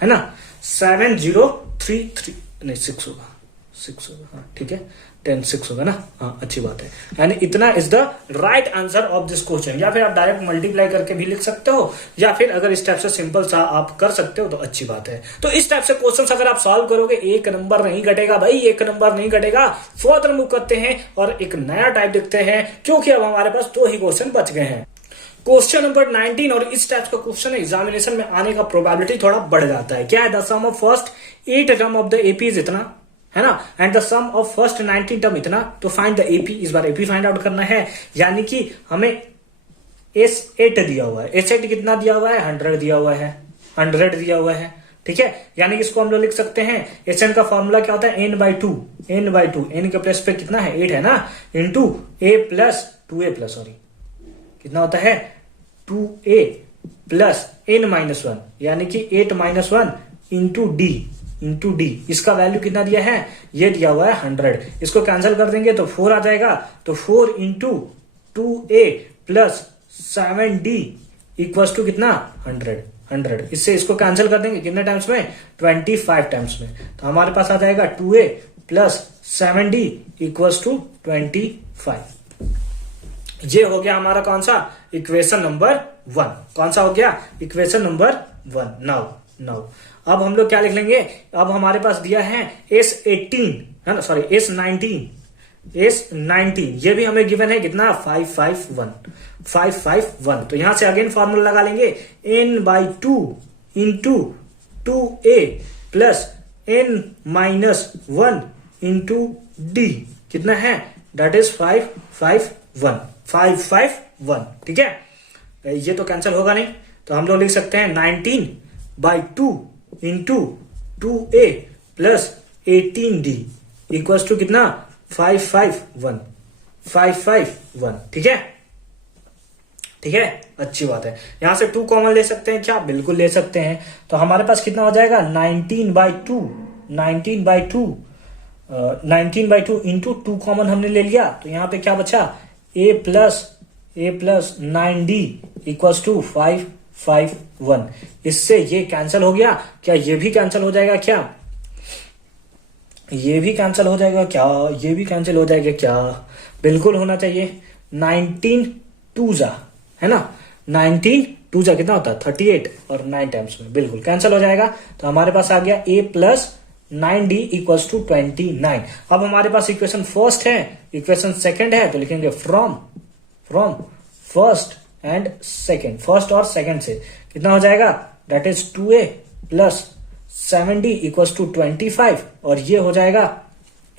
है ना, 7033 नहीं 6 होगा, 6 होगा, हाँ ठीक है, 6 होगा ना, हाँ अच्छी बात है। यानी इतना is the right answer of this question. या फिर आप डायरेक्ट मल्टीप्लाई करके भी लिख सकते हो, या फिर अगर इस टाइप से सिंपल सा आप कर सकते हो तो अच्छी बात है। तो इस टाइप से क्वेश्चन अगर आप सॉल्व करोगे, एक नंबर नहीं कटेगा भाई, एक नंबर नहीं कटेगा। फर्दर मूव करते हैं और एक नया टाइप देखते हैं, क्योंकि अब हमारे पास 2 ही क्वेश्चन बच गए हैं। क्वेश्चन नंबर 19 और इस टाइप का क्वेश्चन एग्जामिनेशन में आने का प्रोबेबिलिटी थोड़ा बढ़ जाता है। क्या है, the sum of first 8 term of the AP is इतना है ना, and the sum of first 19 term इतना, तो फाइंड द एपी। इस बार एपी फाइंड आउट करना है, यानी कि हमें S8 दिया हुआ है। S8 कितना दिया हुआ है, 100 दिया हुआ है, 100 दिया हुआ है, ठीक है। यानी कि इसको हम लोग लिख सकते हैं, Sn का फॉर्मूला क्या होता है, n/2, n के प्लस पे कितना है 8 है ना, into a plus 2a plus sorry कितना होता है 2a प्लस n-1, यानी कि 8-1 इंटू डी। इसका वैल्यू कितना दिया है, ये दिया हुआ है 100। इसको कैंसिल कर देंगे तो 4 आ जाएगा, तो 4 into 2a plus 7d equals to कितना 100। इससे इसको कैंसिल कर देंगे कितने टाइम्स में, 25 टाइम्स में। तो हमारे पास आ जाएगा 2a plus 7d equals to 25। ये हो गया हमारा कौन सा, इक्वेशन नंबर 1। कौन सा हो गया, इक्वेशन नंबर 1। नाउ अब हम लोग क्या लिख लेंगे, अब हमारे पास दिया है S18 है ना, सॉरी S19, ये भी हमें गिवन है कितना 551। तो यहां से अगेन फॉर्मूला लगा लेंगे, n/2 into 2a plus n-1 into d कितना है, दैट इज 551, ठीक है। ये तो कैंसिल होगा नहीं, तो हम लोग लिख सकते हैं 19/2 into 2a plus 18d equals to कितना 551, ठीक है, अच्छी बात है। यहां से 2 कॉमन ले सकते हैं क्या, बिल्कुल ले सकते हैं। तो हमारे पास कितना हो जाएगा 19/2 इंटू 2 कॉमन हमने ले लिया, तो यहां पे क्या बचा a plus 9d equals to 551। इससे ये कैंसिल हो गया क्या, ये भी कैंसिल हो जाएगा क्या, ये भी कैंसिल हो जाएगा क्या, ये भी कैंसिल हो जाएगा क्या, बिल्कुल होना चाहिए। 19 2 जा है ना, 19 2 जा कितना होता है 38 और 9 टाइम्स में बिल्कुल कैंसिल हो जाएगा। तो हमारे पास आ गया a plus 9d equals to 29। अब हमारे पास इक्वेशन फर्स्ट है, इक्वेशन सेकंड है, तो लिखेंगे from first and second, first और सेकंड से कितना हो जाएगा, that is 2a plus 7d equals to 25, और ये हो जाएगा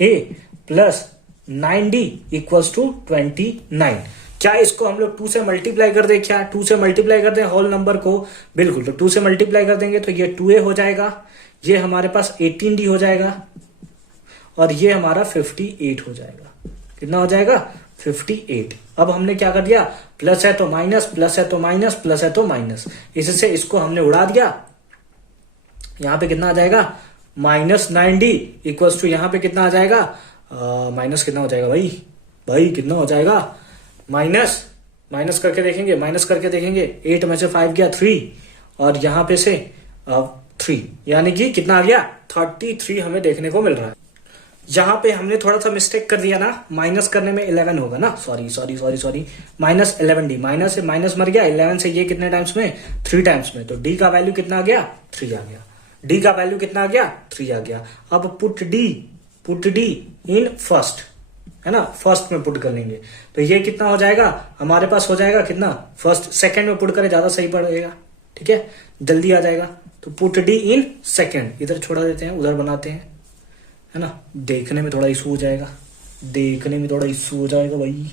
a plus 9d equals to 29। क्या इसको हम लोग 2 से मल्टीप्लाई कर दें, क्या 2 से मल्टीप्लाई कर दें होल नंबर को, बिल्कुल। तो 2 से मल्टीप्लाई कर देंगे तो ये 2a हो जाएगा, ये हमारे पास 18d हो जाएगा, और ये हमारा 58 हो जाएगा। कितना हो जाएगा 58। अब हमने क्या कर दिया, प्लस है तो माइनस, प्लस है तो माइनस, प्लस है तो माइनस, इससे इसको हमने उड़ा दिया। यहां पे कितना आ जाएगा -9d इक्वल्स टू यहाँ पे कितना आ जाएगा, माइनस कितना हो जाएगा भाई कितना हो जाएगा, माइनस करके देखेंगे, 8 में से 5 गया 3, और यहां पे से 3, यानी कि कितना आ गया 33 हमें देखने को मिल रहा है। यहां पे हमने थोड़ा सा मिस्टेक कर दिया ना, माइनस करने में 11 होगा ना, सॉरी -11d, माइनस से माइनस मर गया, 11 से ये कितने टाइम्स में 3 टाइम्स में, तो d का वैल्यू कितना आ गया 3 आ गया, d का वैल्यू कितना आ गया 3 आ गया। अब पुट d इन फर्स्ट है ना, फर्स्ट में पुट कर लेंगे, तो ये कितना हो जाएगा हमारे पास, हो जाएगा कितना, फर्स्ट सेकंड में पुट करें ज्यादा सही पड़ेगा, ठीक है, जल्दी आ जाएगा। तो पुट d इन सेकंड, इधर छोड़ा देते हैं, उधर बनाते हैं, है ना, देखने में थोड़ा इशू हो जाएगा, भाई,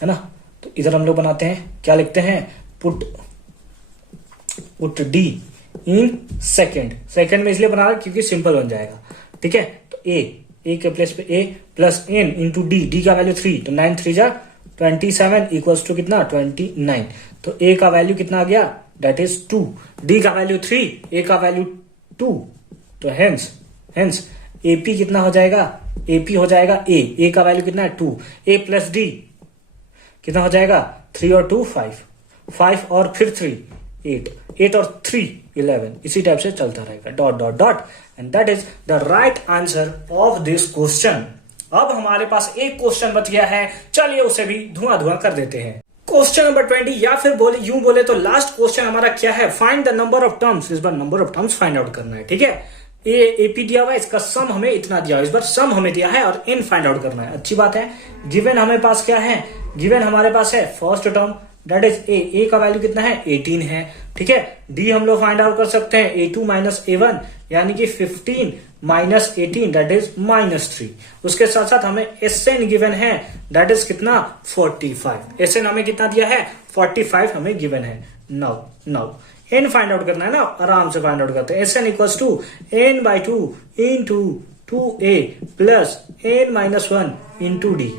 है ना। तो इधर हम लोग बनाते हैं, क्या लिखते हैं, पुट d इन सेकंड में इसलिए बना रहा क्योंकि सिंपल बन जाएगा, ठीक है। तो a के प्लेस पे a plus n into d का वैल्यू 3, तो 9 3 जा 27 इक्वल्स टू कितना 29। तो a का वैल्यू कितना आ गया दैट इज 2, डी का वैल्यू 3, ए का वैल्यू 2, तो हेंस एपी कितना हो जाएगा, एपी हो जाएगा ए का वैल्यू कितना है 2, ए प्लस डी कितना हो जाएगा 3 और 2 5 और फिर 3 8 और 3 11, इसी टाइप से चलता रहेगा dot dot dot, and that is the right answer of this question. अब हमारे पास एक क्वेश्चन बच गया है, चलिए उसे भी धुआं कर देते हैं। क्वेश्चन नंबर 20, या फिर यूं बोले तो लास्ट क्वेश्चन हमारा क्या है, find the number of terms. इस बार number of terms find out करना है, ठीक है। ये एपी दिया हुआ है, इसका सम हमें इतना दिया हुआ है, इस बार सम हमें दिया है और इन फाइंड आउट करना है। अच्छी बात है। गिवन हमारे पास क्या है, गिवन हमारे पास है first term that is a का वैल्यू कितना है 18 है, ठीक है। डी हम लोग फाइंड आउट कर सकते हैं a2 माइनस a1 यानी कि 15 माइनस 18 दैट इज -3। उसके साथ साथ हमें एसएन गिवन है दैट इज कितना 45। एसएन हमें कितना दिया है 45 हमें गिवन है। नाउ एन फाइंड आउट करना है ना, आराम से फाइंड आउट करते हैं। SN equals to n/2 into 2a plus n-1 into d.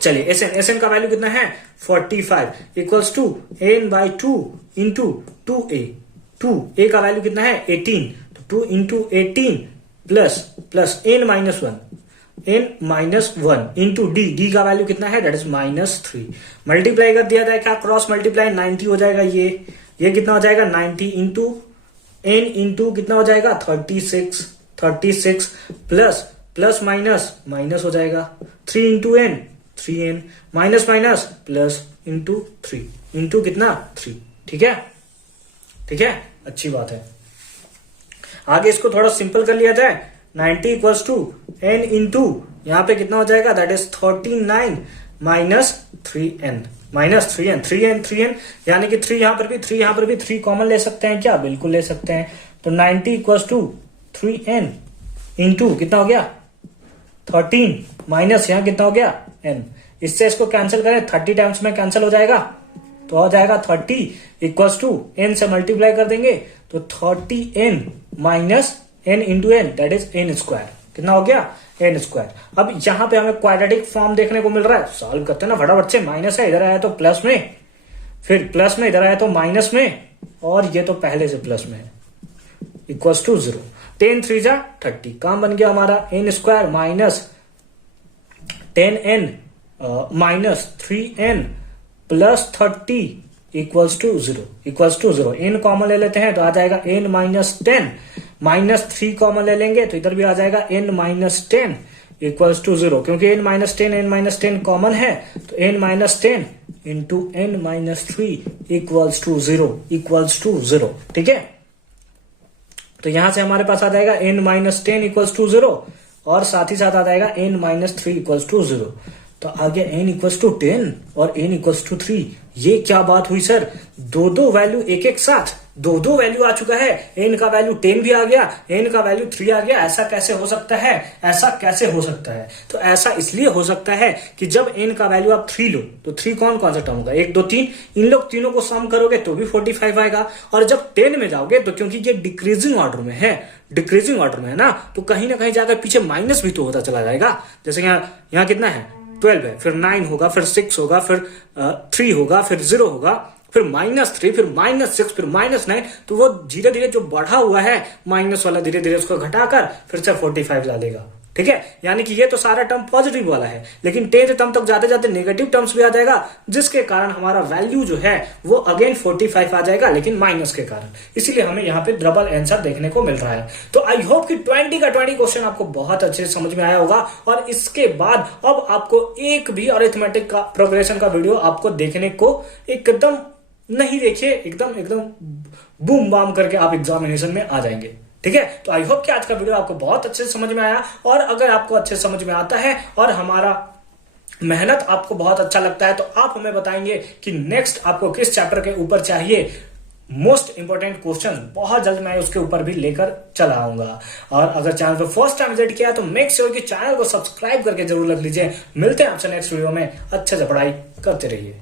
चलिए एसएन का वैल्यू कितना है 45 equals to n/2 into 2a का वैल्यू कितना है 18, तो 2 into 18 plus n-1 into d का वैल्यू कितना है दैट इज -3। मल्टीप्लाई कर दिया जाए, क्या क्रॉस मल्टीप्लाई 90 हो जाएगा, ये कितना हो जाएगा 90 इंटू n इंटू कितना हो जाएगा 36 प्लस माइनस हो जाएगा 3 into n 3n minus plus into 3 into कितना 3, ठीक है। अच्छी बात है। आगे इसको थोड़ा सिंपल कर लिया जाए, 90 इक्वल्स टू n इंटू यहां पे कितना हो जाएगा दैट इज 39 माइनस 3n यानी कि 3 यहां पर भी 3 कॉमन ले सकते हैं क्या, बिल्कुल ले सकते हैं। तो 90 इक्वल्स टू 3n इंटू कितना हो गया 13 माइनस यहां कितना हो गया n। इससे इसको कैंसिल करें 30 टाइम्स में कैंसिल हो जाएगा, तो हो जाएगा 30 इक्वल्स टू n से मल्टीप्लाई कर देंगे तो 30n minus n into n that is n square. कितना हो गया n स्क्वायर। अब यहां पे हमें क्वाड्रेटिक फॉर्म देखने को मिल रहा है, सॉल्व करते हैं ना फटाफट से। माइनस है, इधर आया तो प्लस में, फिर प्लस में, इधर आया तो माइनस में, और ये तो पहले से प्लस में है, इक्वल्स टू 0। 10 3 जा 30, काम बन गया हमारा n square minus 10n minus 3n plus 30 equals to 0। n common ले लेते हैं तो आ जाएगा n माइनस 10 माइनस 3 कॉमन ले लेंगे तो इधर भी आ जाएगा n माइनस 10 इक्वल्स टू 0, क्योंकि n माइनस 10 कॉमन है तो n minus 10 into n minus 3 equals to 0, ठीक है। तो यहां से हमारे पास आ जाएगा n माइनस 10 इक्वल्स टू 0 और साथ ही साथ आ जाएगा n माइनस 3 इक्वल्स टू 0। तो आ गया n इक्वल्स टू 10 और n इक्वल्स टू 3। ये क्या बात हुई सर, दो वैल्यू एक साथ, दो वैल्यू आ चुका है। n का वैल्यू 10 भी आ गया, n का वैल्यू 3 आ गया। ऐसा कैसे हो सकता है? तो ऐसा इसलिए हो सकता है कि जब n का वैल्यू आप 3 लो तो 3 कौन सा टर्म होगा 1 2 3, इन लोग तीनों को सम करोगे तो भी 45 आएगा। और जब 10 में जाओगे तो क्योंकि ये डिक्रीजिंग ऑर्डर में है ना, तो कहीं ना कहीं जाकर पीछे माइनस भी तो होता चला जाएगा। जैसे यहाँ कितना है 12 है, फिर 9 होगा, फिर 6 होगा, फिर 3 होगा, फिर 0 होगा, फिर -3, फिर -6, फिर -9। तो वो धीरे धीरे जो बढ़ा हुआ है माइनस वाला धीरे धीरे उसको घटाकर फिर से 45 ला देगा, ठीक है। यानी कि ये तो सारा टर्म पॉजिटिव वाला है, लेकिन 10th टर्म तक जाते जाते नेगेटिव टर्म्स भी आ जाएगा, जिसके कारण हमारा वैल्यू जो है वो अगेन 45 आ जाएगा, लेकिन माइनस के कारण। इसीलिए हमें यहाँ पे डबल आंसर देखने को मिल रहा है। तो आई होप कि 20 का 20 क्वेश्चन आपको बहुत अच्छे से समझ में आया होगा। और इसके बाद अब आपको एक भी अरिथमेटिक का प्रोग्रेशन का वीडियो आपको देखने को एकदम नहीं, देखिए एकदम बूम बाम करके आप एग्जामिनेशन में आ जाएंगे, ठीक है। तो आई होप कि आज का वीडियो आपको बहुत अच्छे से समझ में आया। और अगर आपको अच्छे समझ में आता है और हमारा मेहनत आपको बहुत अच्छा लगता है तो आप हमें बताएंगे कि नेक्स्ट आपको किस चैप्टर के ऊपर चाहिए मोस्ट इंपोर्टेंट क्वेश्चन। बहुत जल्द मैं उसके ऊपर भी लेकर चला आऊंगा। और अगर चैनल पर फर्स्ट टाइम विजिट किया तो मेक श्योर कि चैनल को सब्सक्राइब करके जरूर रख लीजिए। मिलते हैं आपसे नेक्स्ट वीडियो में। अच्छे से पढ़ाई करते रहिए।